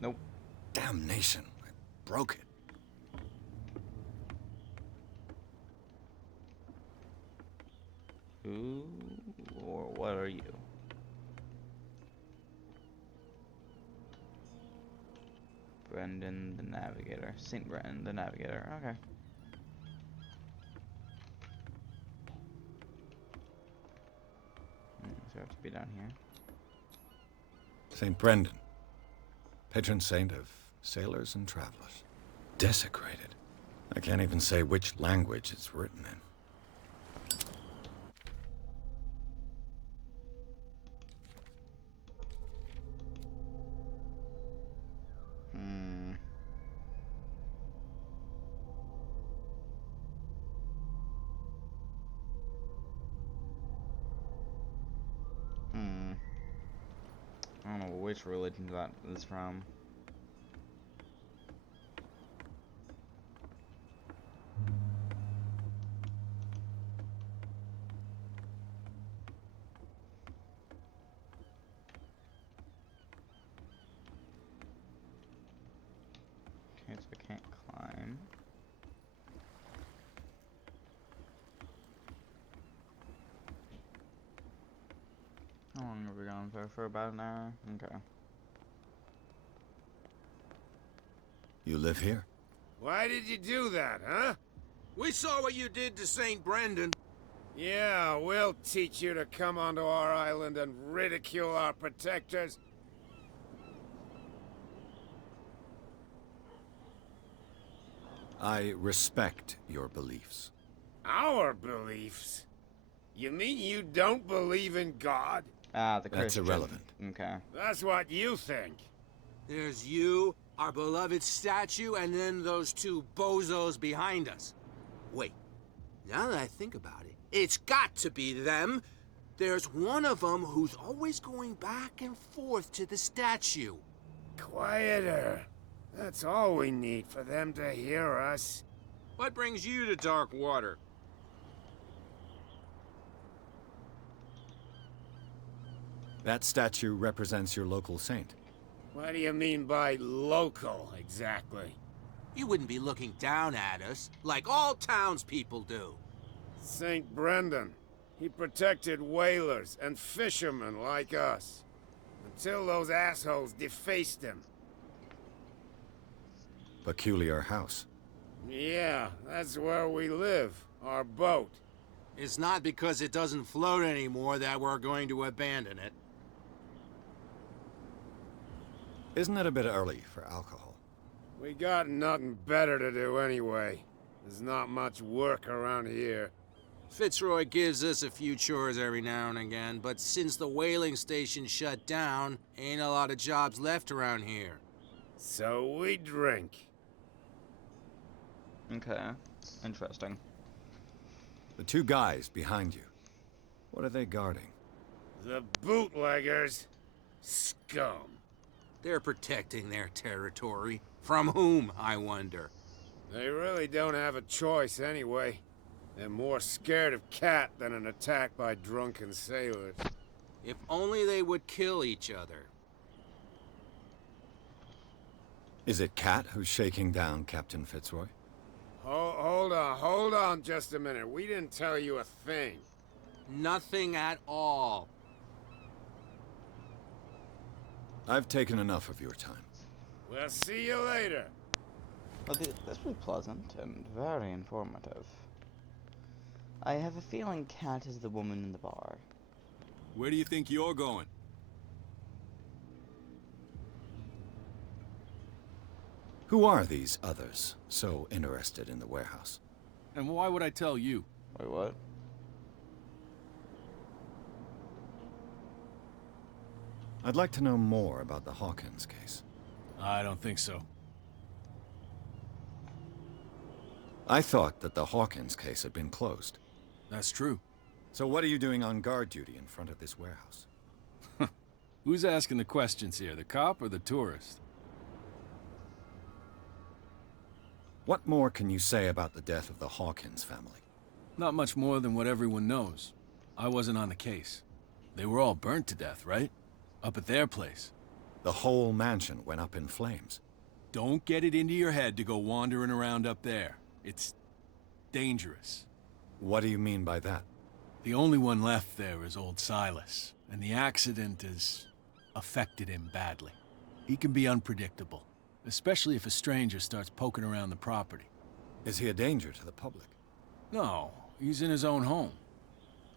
Nope. Damnation. I broke it. Who or what are you? Brendan the Navigator. St. Brendan the Navigator. Okay. So I have to be down here. St. Brendan, patron saint of sailors and travelers. Desecrated. I can't even say which language it's written in. I don't know which religion that is from. Okay, so I can't climb. How long have we gone for? For about an hour? Okay. You live here? Why did you do that, huh? We saw what you did to St. Brendan. Yeah, we'll teach you to come onto our island and ridicule our protectors. I respect your beliefs. Our beliefs? You mean you don't believe in God? Ah, the That's Christian. irrelevant. Okay. That's what you think. There's you, our beloved statue, and then those two bozos behind us. Wait, now that I think about it, it's got to be them. There's one of them who's always going back and forth to the statue. Quieter. That's all we need for them to hear us. What brings you to dark water? That statue represents your local saint. What do you mean by local, exactly? You wouldn't be looking down at us, like all townspeople do. St. Brendan. He protected whalers and fishermen like us. Until those assholes defaced him. Peculiar house. Yeah, that's where we live. Our boat. It's not because it doesn't float anymore that we're going to abandon it. Isn't it a bit early for alcohol? We got nothing better to do anyway. There's not much work around here. Fitzroy gives us a few chores every now and again, but since the whaling station shut down, ain't a lot of jobs left around here. So we drink. Okay. Interesting. The two guys behind you. What are they guarding? The bootleggers. Scum. They're protecting their territory. From whom, I wonder? They really don't have a choice anyway. They're more scared of Cat than an attack by drunken sailors. If only they would kill each other. Is it Cat who's shaking down Captain Fitzroy? Hold on just a minute. We didn't tell you a thing. Nothing at all. I've taken enough of your time. We'll see you later. Well, this was pleasant and very informative. I have a feeling Kat is the woman in the bar. Where do you think you're going? Who are these others so interested in the warehouse? And why would I tell you? Wait, what? I'd like to know more about the Hawkins case. I don't think so. I thought that the Hawkins case had been closed. That's true. So what are you doing on guard duty in front of this warehouse? Who's asking the questions here, the cop or the tourist? What more can you say about the death of the Hawkins family? Not much more than what everyone knows. I wasn't on the case. They were all burnt to death, right? Up at their place. The whole mansion went up in flames. Don't get it into your head to go wandering around up there. It's dangerous. What do you mean by that? The only one left there is old Silas, and the accident has affected him badly. He can be unpredictable, especially if a stranger starts poking around the property. Is he a danger to the public? No, he's in his own home.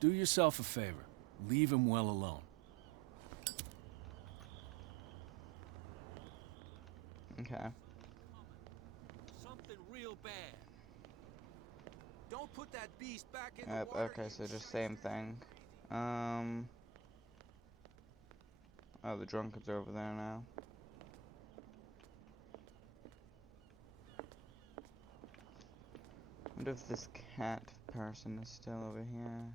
Do yourself a favor. Leave him well alone. Okay. Something real bad. Don't put that beast back in the Yep, water. okay, so just same thing. Oh, the drunkards are over there now. I wonder if this cat person is still over here.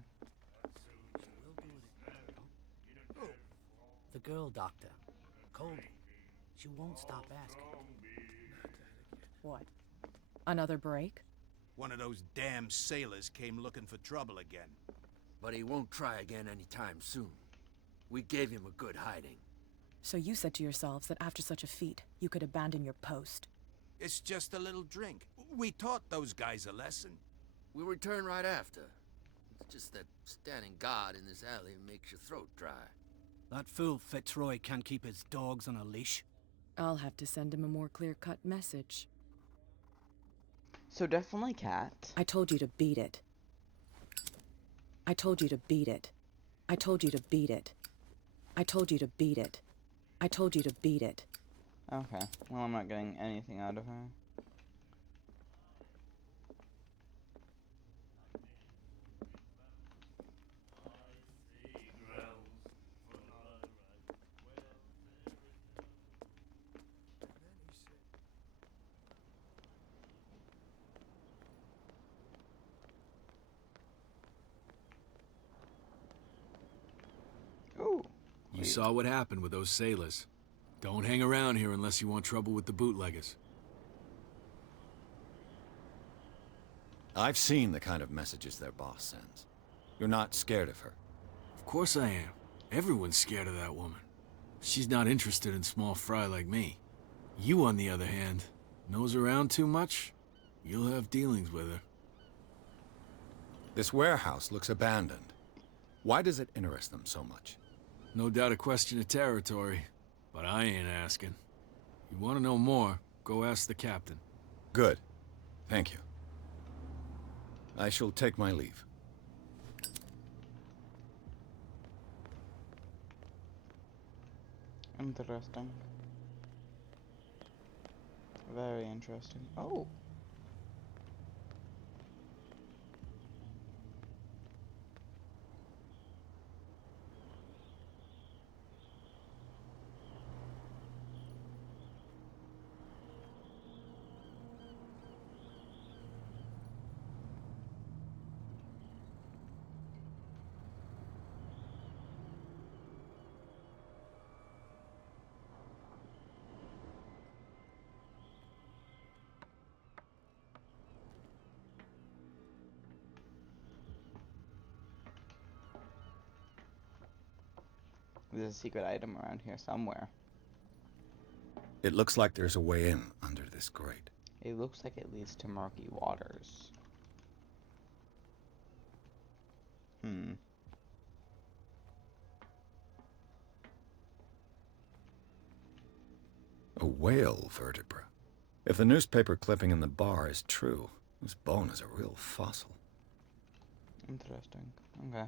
The girl doctor. Colby. She won't stop asking. What? Another break? One of those damn sailors came looking for trouble again. But he won't try again anytime soon. We gave him a good hiding. So you said to yourselves that after such a feat, you could abandon your post. It's just a little drink. We taught those guys a lesson. We'll return right after. It's just that standing guard in this alley makes your throat dry. That fool Fitzroy can't keep his dogs on a leash. I'll have to send him a more clear-cut message. So definitely cat. I told you to beat it. I told you to beat it. I told you to beat it. I told you to beat it. I told you to beat it. Okay, well I'm not getting anything out of her. Ooh. You saw what happened with those sailors. Don't hang around here unless you want trouble with the bootleggers. I've seen the kind of messages their boss sends. You're not scared of her. Of course I am. Everyone's scared of that woman. She's not interested in small fry like me. You, on the other hand, nose around too much, you'll have dealings with her. This warehouse looks abandoned. Why does it interest them so much? No doubt a question of territory, but I ain't asking. You want to know more, go ask the captain. Good. Thank you. I shall take my leave. Interesting. Very interesting. Oh. there's a secret item around here somewhere. It looks like there's a way in under this grate. It looks like it leads to murky waters. A whale vertebra. If the newspaper clipping in the bar is true, this bone is a real fossil. Interesting. Okay.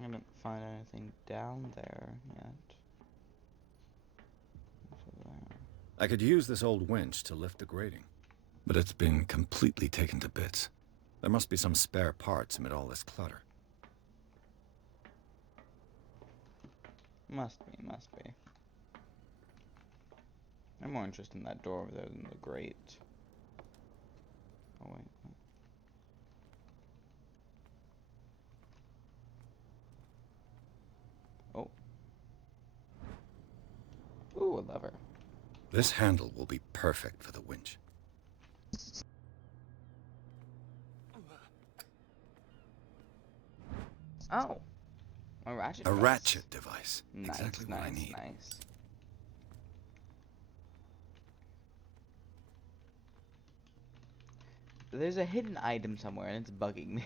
I didn't find anything down there yet. I could use this old winch to lift the grating, but it's been completely taken to bits. There must be some spare parts amid all this clutter. Must be, must be. I'm more interested in that door over there than the grate. Oh, wait. Oh. Ooh, a lever. This handle will be perfect for the winch. Oh. A ratchet A device. ratchet device. Nice, Exactly what I need. nice. There's a hidden item somewhere and it's bugging me.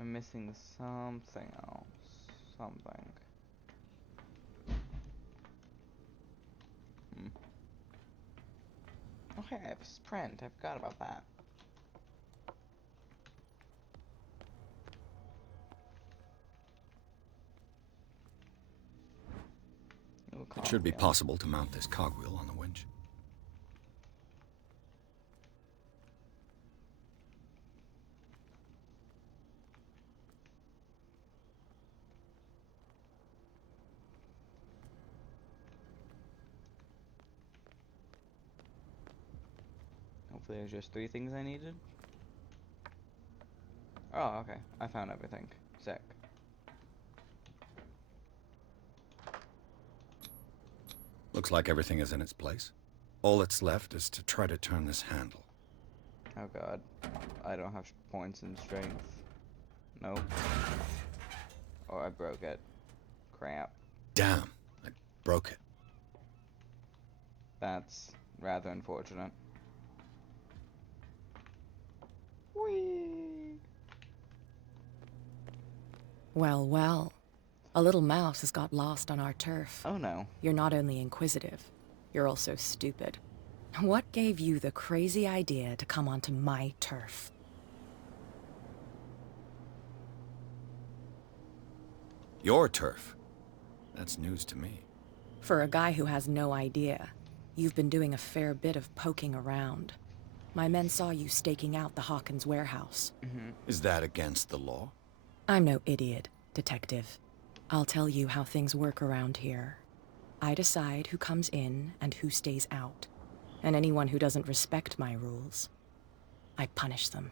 I'm missing something else. Something. Okay, I have a sprint. I forgot about that. It should be possible to mount this cogwheel on the winch. Hopefully there's just 3 things I needed. Oh, okay. I found everything. Sick. Looks like everything is in its place. All that's left is to try to turn this handle. Oh god. I don't have points in strength. Nope. Oh, I broke it. Crap. Damn, I broke it. That's rather unfortunate. Whee! Well, well. A little mouse has got lost on our turf. Oh no. You're not only inquisitive, you're also stupid. What gave you the crazy idea to come onto my turf? Your turf? That's news to me. For a guy who has no idea, you've been doing a fair bit of poking around. My men saw you staking out the Hawkins warehouse. Is that against the law? I'm no idiot, Detective. I'll tell you how things work around here. I decide who comes in and who stays out. And anyone who doesn't respect my rules, I punish them.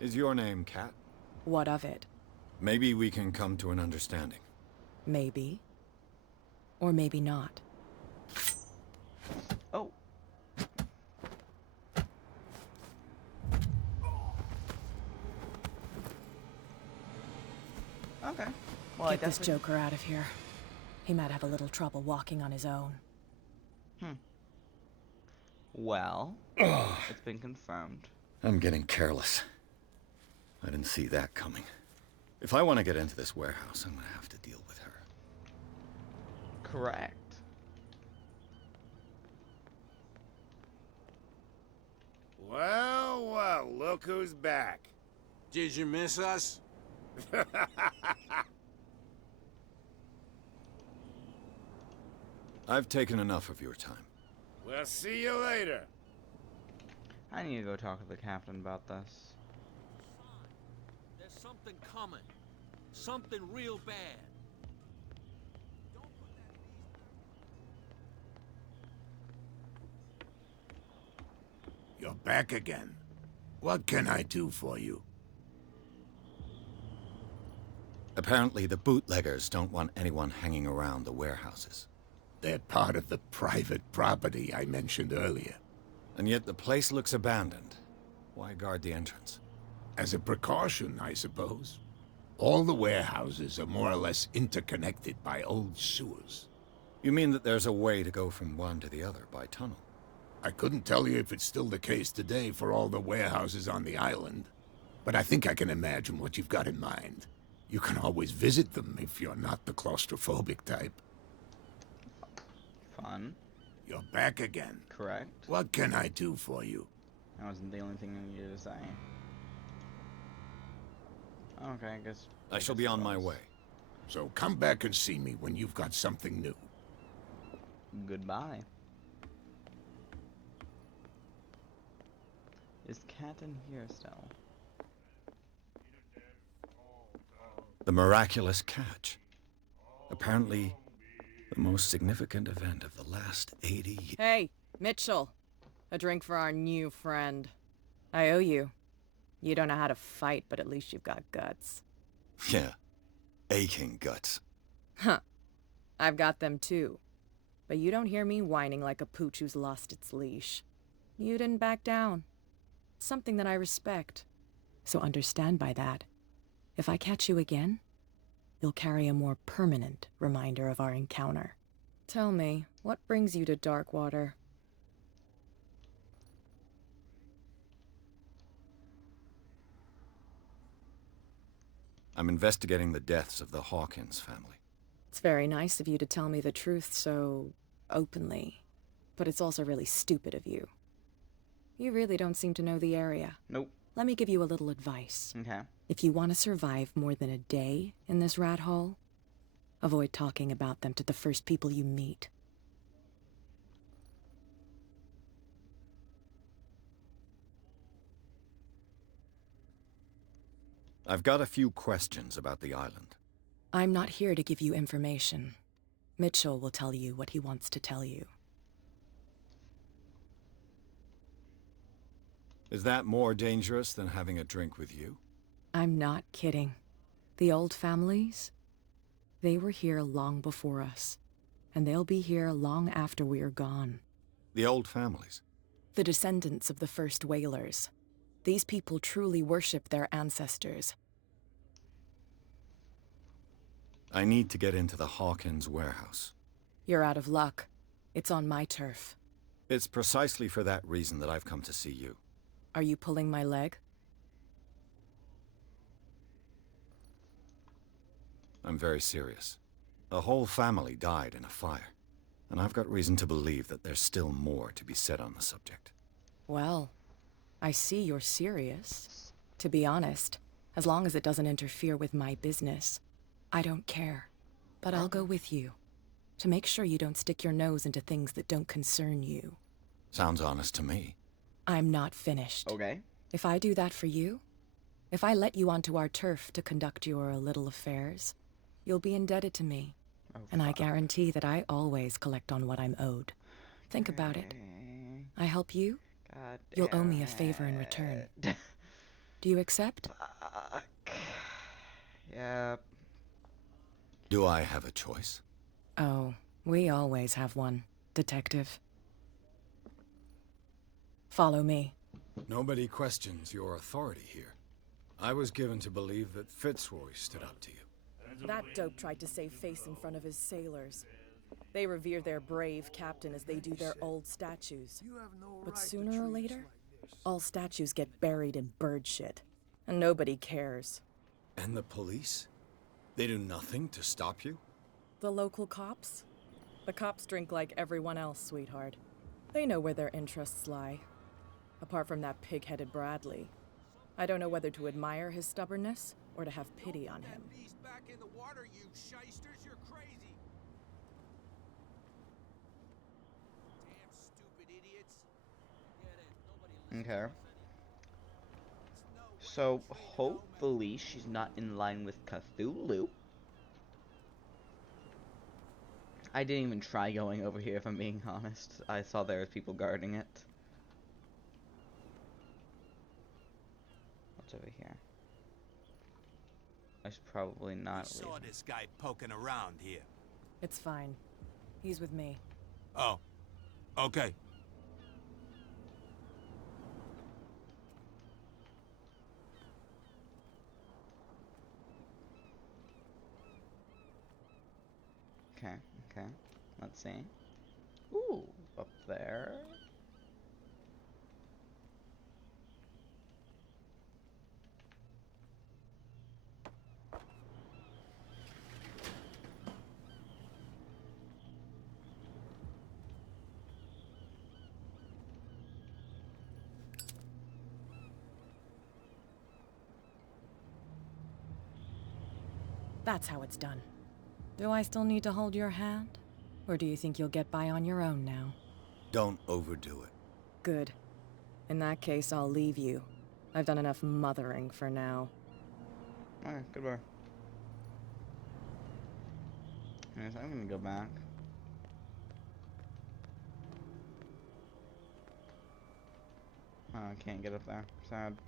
Is your name Kat? What of it? Maybe we can come to an understanding. Maybe. Or maybe not. Oh. Okay. Well, Get this Joker out of here. He might have a little trouble walking on his own. Well, it's been confirmed. I'm getting careless. I didn't see that coming. If I want to get into this warehouse, I'm gonna have to deal with her. Correct. Well, well, look who's back. Did you miss us? I've taken enough of your time. We'll see you later. I need to go talk to the captain about this. There's something coming. Something real bad. You're back again. What can I do for you? Apparently, the bootleggers don't want anyone hanging around the warehouses. They're part of the private property I mentioned earlier. And yet the place looks abandoned. Why guard the entrance? As a precaution, I suppose. All the warehouses are more or less interconnected by old sewers. You mean that there's a way to go from one to the other by tunnel? I couldn't tell you if it's still the case today for all the warehouses on the island, but I think I can imagine what you've got in mind. You can always visit them if you're not the claustrophobic type. Fun. You're back again. Correct. What can I do for you? That wasn't the only thing I needed to say. Okay, I guess... I shall be on my way. So come back and see me when you've got something new. Goodbye. Is Cat in here still? The miraculous catch. Apparently, the most significant event of the last 80 years. Hey, Mitchell. A drink for our new friend. I owe you. You don't know how to fight, but at least you've got guts. Yeah, aching guts. Huh. I've got them too. But you don't hear me whining like a pooch who's lost its leash. You didn't back down. Something that I respect. So understand by that, if I catch you again, you'll carry a more permanent reminder of our encounter. Tell me, what brings you to Darkwater? I'm investigating the deaths of the Hawkins family. It's very nice of you to tell me the truth so openly, but it's also really stupid of you. You really don't seem to know the area. Nope. Let me give you a little advice. Okay. If you want to survive more than a day in this rat hole, avoid talking about them to the first people you meet. I've got a few questions about the island. I'm not here to give you information. Mitchell will tell you what he wants to tell you. Is that more dangerous than having a drink with you? I'm not kidding. The old families, they were here long before us, and they'll be here long after we're gone. The old families? The descendants of the first whalers. These people truly worship their ancestors. I need to get into the Hawkins warehouse. You're out of luck. It's on my turf. It's precisely for that reason that I've come to see you. Are you pulling my leg? I'm very serious. A whole family died in a fire, and I've got reason to believe that there's still more to be said on the subject. Well, I see you're serious. To be honest, as long as it doesn't interfere with my business, I don't care. But I'll go with you, to make sure you don't stick your nose into things that don't concern you. Sounds honest to me. I'm not finished. Okay. If I do that for you, if I let you onto our turf to conduct your little affairs, you'll be indebted to me. Oh, and I guarantee that I always collect on what I'm owed. Think about it. I help you, God you'll owe me a favor in return. Do you accept? Yep. Do I have a choice? Oh, we always have one, Detective. Follow me. Nobody questions your authority here. I was given to believe that Fitzroy stood up to you. That dope tried to save face in front of his sailors. They revere their brave captain as they do their old statues. But sooner or later, all statues get buried in bird shit. And nobody cares. And the police? They do nothing to stop you? The local cops? The cops drink like everyone else, sweetheart. They know where their interests lie. Apart from that pig-headed Bradley. I don't know whether to admire his stubbornness or to have pity on him. Back in the water, you shysters, you're crazy. Damn stupid idiots. Okay. So, hopefully she's not in line with Cthulhu. I didn't even try going over here, if I'm being honest. I saw there was people guarding it. What's over here? I should probably not We saw leave. this guy poking around here. It's fine. He's with me. Oh. Okay. Okay, okay. Let's see. Ooh, up there. That's how it's done. Do I still need to hold your hand? Or do you think you'll get by on your own now? Don't overdo it. Good. In that case, I'll leave you. I've done enough mothering for now. Alright, goodbye. Anyways, I'm gonna go back. Oh, I can't get up there. Sad.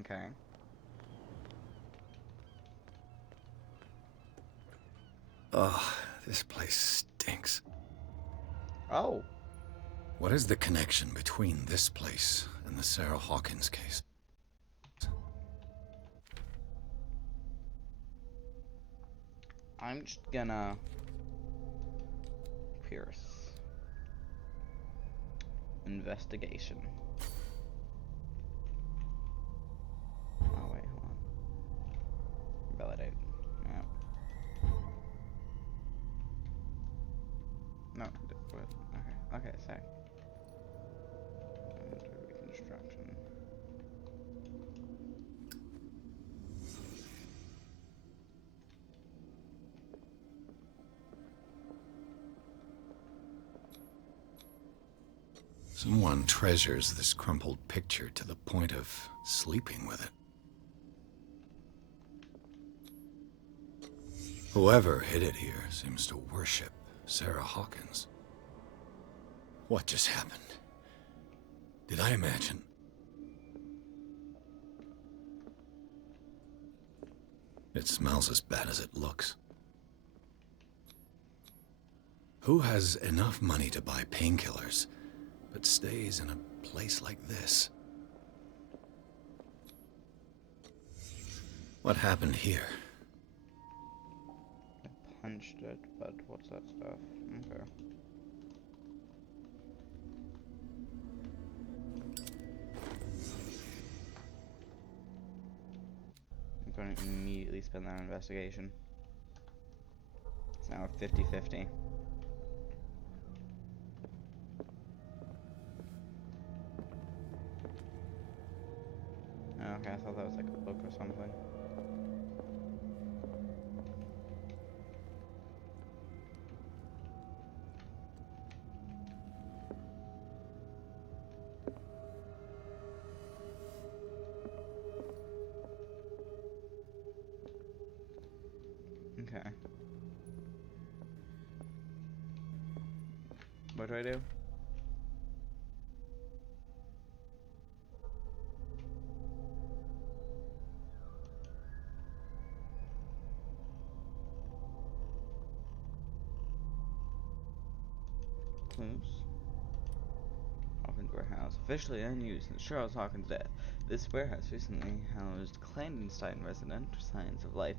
Okay. Ugh, this place stinks. Oh. What is the connection between this place and the Sarah Hawkins case? I'm just gonna Pierce. Investigation. Oh wait, hold on. Validate. Yeah. No, what? Okay, sec. Reconstruction. Someone treasures this crumpled picture to the point of sleeping with it. Whoever hid it here seems to worship Sarah Hawkins. What just happened? Did I imagine? It smells as bad as it looks. Who has enough money to buy painkillers, but stays in a place like this? What happened here? I punched it, but what's that stuff? Okay. I'm going to immediately spend that on investigation. It's now 50-50. Oh, okay, I thought that was like a book or something. Okay. What do I do? Clues. Hawkins Warehouse. Officially unused since Charles Hawkins' death. This warehouse recently housed clandestine resident. Signs of life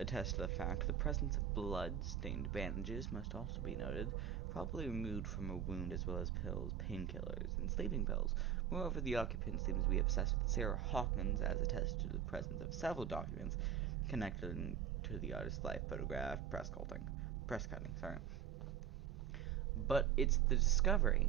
attest to the fact the presence of blood-stained bandages must also be noted, probably removed from a wound, as well as pills, painkillers, and sleeping pills. Moreover, the occupant seems to be obsessed with Sarah Hawkins, as attested to the presence of several documents connected to the artist's life: photograph, press cutting, sorry. but it's the discovery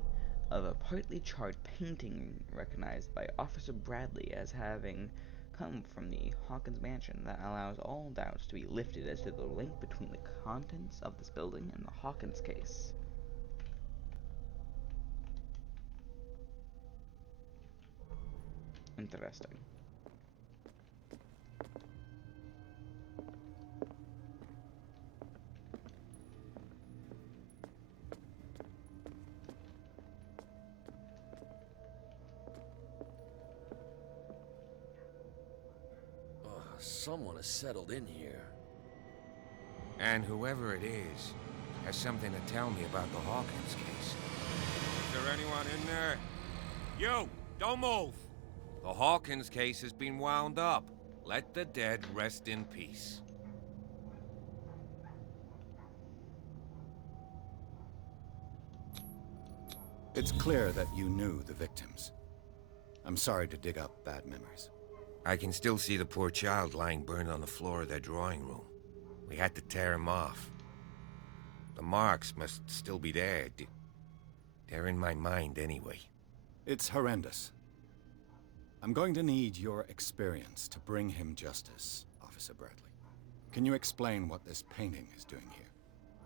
of a partly charred painting recognized by Officer Bradley as having come from the Hawkins mansion that allows all doubts to be lifted as to the link between the contents of this building and the Hawkins case. Interesting. Someone has settled in here. And whoever it is has something to tell me about the Hawkins case. Is there anyone in there? You! Don't move! The Hawkins case has been wound up. Let the dead rest in peace. It's clear that you knew the victims. I'm sorry to dig up bad memories. I can still see the poor child lying burned on the floor of their drawing room. We had to tear him off. The marks must still be there. They're in my mind anyway. It's horrendous. I'm going to need your experience to bring him justice, Officer Bradley. Can you explain what this painting is doing here?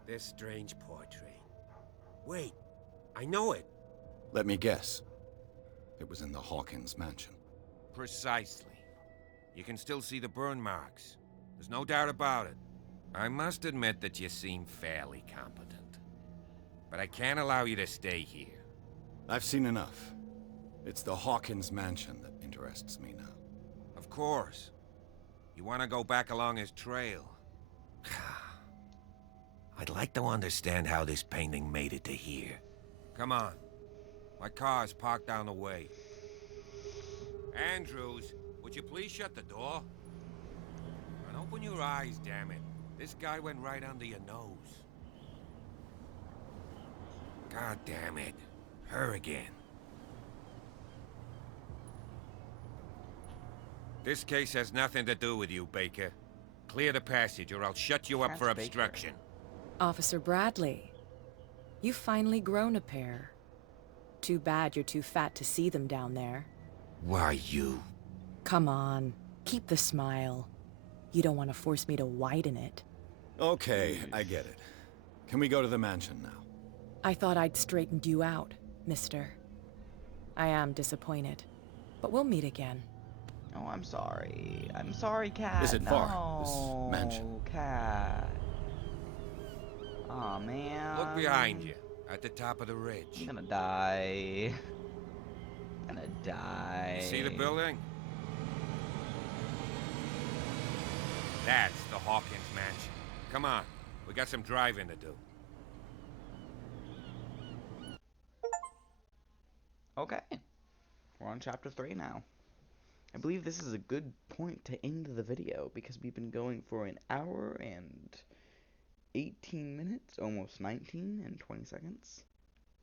This strange portrait. Wait, I know it. Let me guess. It was in the Hawkins mansion. Precisely. You can still see the burn marks. There's no doubt about it. I must admit that you seem fairly competent. But I can't allow you to stay here. I've seen enough. It's the Hawkins mansion that interests me now. Of course. You want to go back along his trail. I'd like to understand how this painting made it to here. Come on. My car's parked down the way. Andrews, would you please shut the door? And open your eyes, damn it. This guy went right under your nose. God damn it. Her again. This case has nothing to do with you, Baker. Clear the passage or I'll shut you up for obstruction. Officer Bradley, you've finally grown a pair. Too bad you're too fat to see them down there. Why, you... Come on, keep the smile. You don't want to force me to widen it. Okay, I get it. Can we go to the mansion now? I thought I'd straightened you out, mister. I am disappointed, but we'll meet again. Oh, I'm sorry. I'm sorry, Cat. Is it far, this mansion? Cat. Aw, man. Look behind you, at the top of the ridge. I'm gonna die. I'm gonna die. See the building? That's the Hawkins mansion. Come on, we got some driving to do. Okay. We're on chapter 3 now. I believe this is a good point to end the video because we've been going for an hour and 18 minutes, almost 19 and 20 seconds.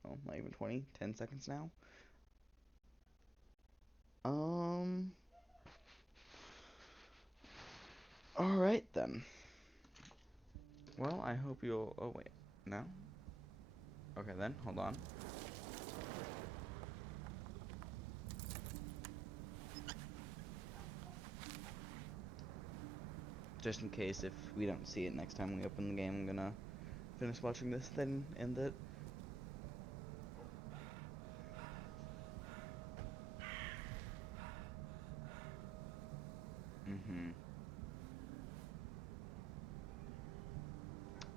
Oh, not even 20, 10 seconds now. Alright then. Well, I hope you'll... Oh, wait. No? Okay then, hold on. Just in case if we don't see it next time we open the game, I'm gonna finish watching this, then end it.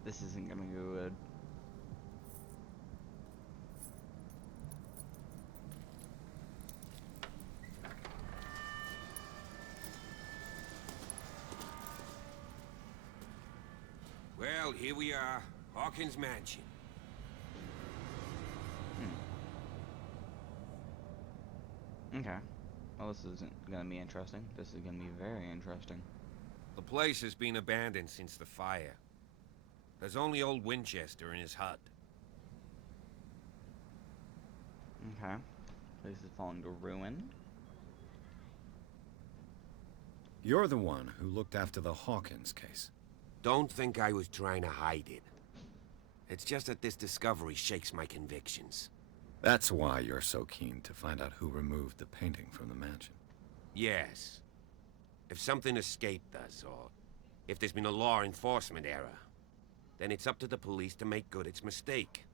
This isn't gonna go good. Well, here we are, Hawkins Mansion. Okay. Well, this isn't gonna be interesting. This is gonna be very interesting. The place has been abandoned since the fire. There's only old Winchester in his hut. Okay. Place is falling to ruin. You're the one who looked after the Hawkins case. Don't think I was trying to hide it. It's just that this discovery shakes my convictions. That's why you're so keen to find out who removed the painting from the mansion. Yes. If something escaped us, or if there's been a law enforcement error, then it's up to the police to make good its mistake.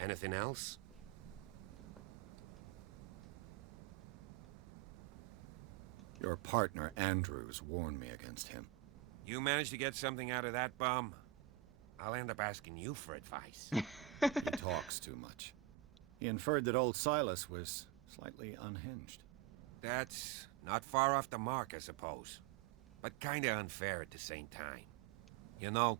Anything else? Your partner, Andrews, warned me against him. You managed to get something out of that bum? I'll end up asking you for advice. He talks too much. He inferred that old Silas was slightly unhinged. That's not far off the mark, I suppose. But kinda unfair at the same time. You know,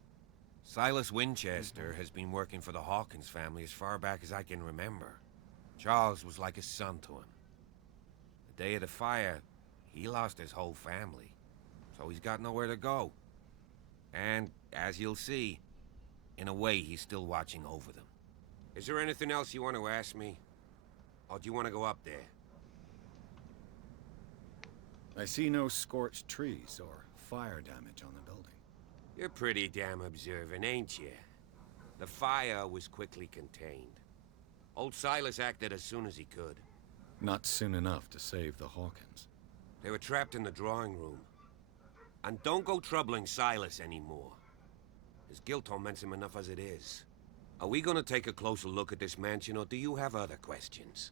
Silas Winchester has been working for the Hawkins family as far back as I can remember. Charles was like a son to him. The day of the fire, he lost his whole family, so he's got nowhere to go. And, as you'll see, in a way, he's still watching over them. Is there anything else you want to ask me? Or do you want to go up there? I see no scorched trees or fire damage on the building. You're pretty damn observant, ain't you? The fire was quickly contained. Old Silas acted as soon as he could. Not soon enough to save the Hawkins. They were trapped in the drawing room. And don't go troubling Silas anymore. His guilt torments him enough as it is. Are we gonna take a closer look at this mansion, or do you have other questions?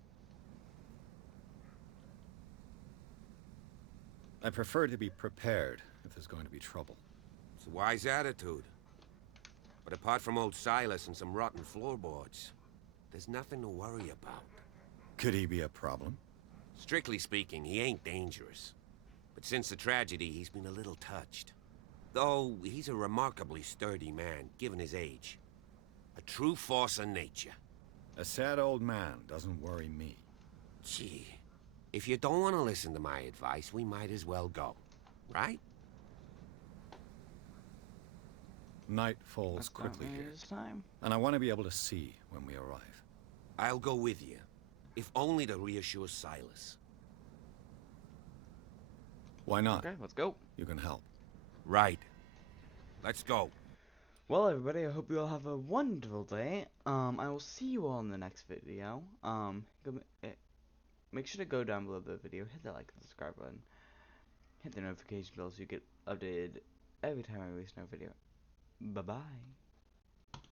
I prefer to be prepared if there's going to be trouble. It's a wise attitude. But apart from old Silas and some rotten floorboards, there's nothing to worry about. Could he be a problem? Strictly speaking, he ain't dangerous. But since the tragedy, he's been a little touched. Though, he's a remarkably sturdy man, given his age. A true force of nature. A sad old man doesn't worry me. Gee, if you don't want to listen to my advice, we might as well go. Right? Night falls quickly here, Time. and I want to be able to see when we arrive. I'll go with you, if only to reassure Silas. Why not? Okay, let's go. You can help. Right. Let's go. Well, everybody, I hope you all have a wonderful day. I will see you all in the next video. Make sure to go down below the video, hit that like and subscribe button, hit the notification bell so you get updated every time I release a new video. Bye-bye.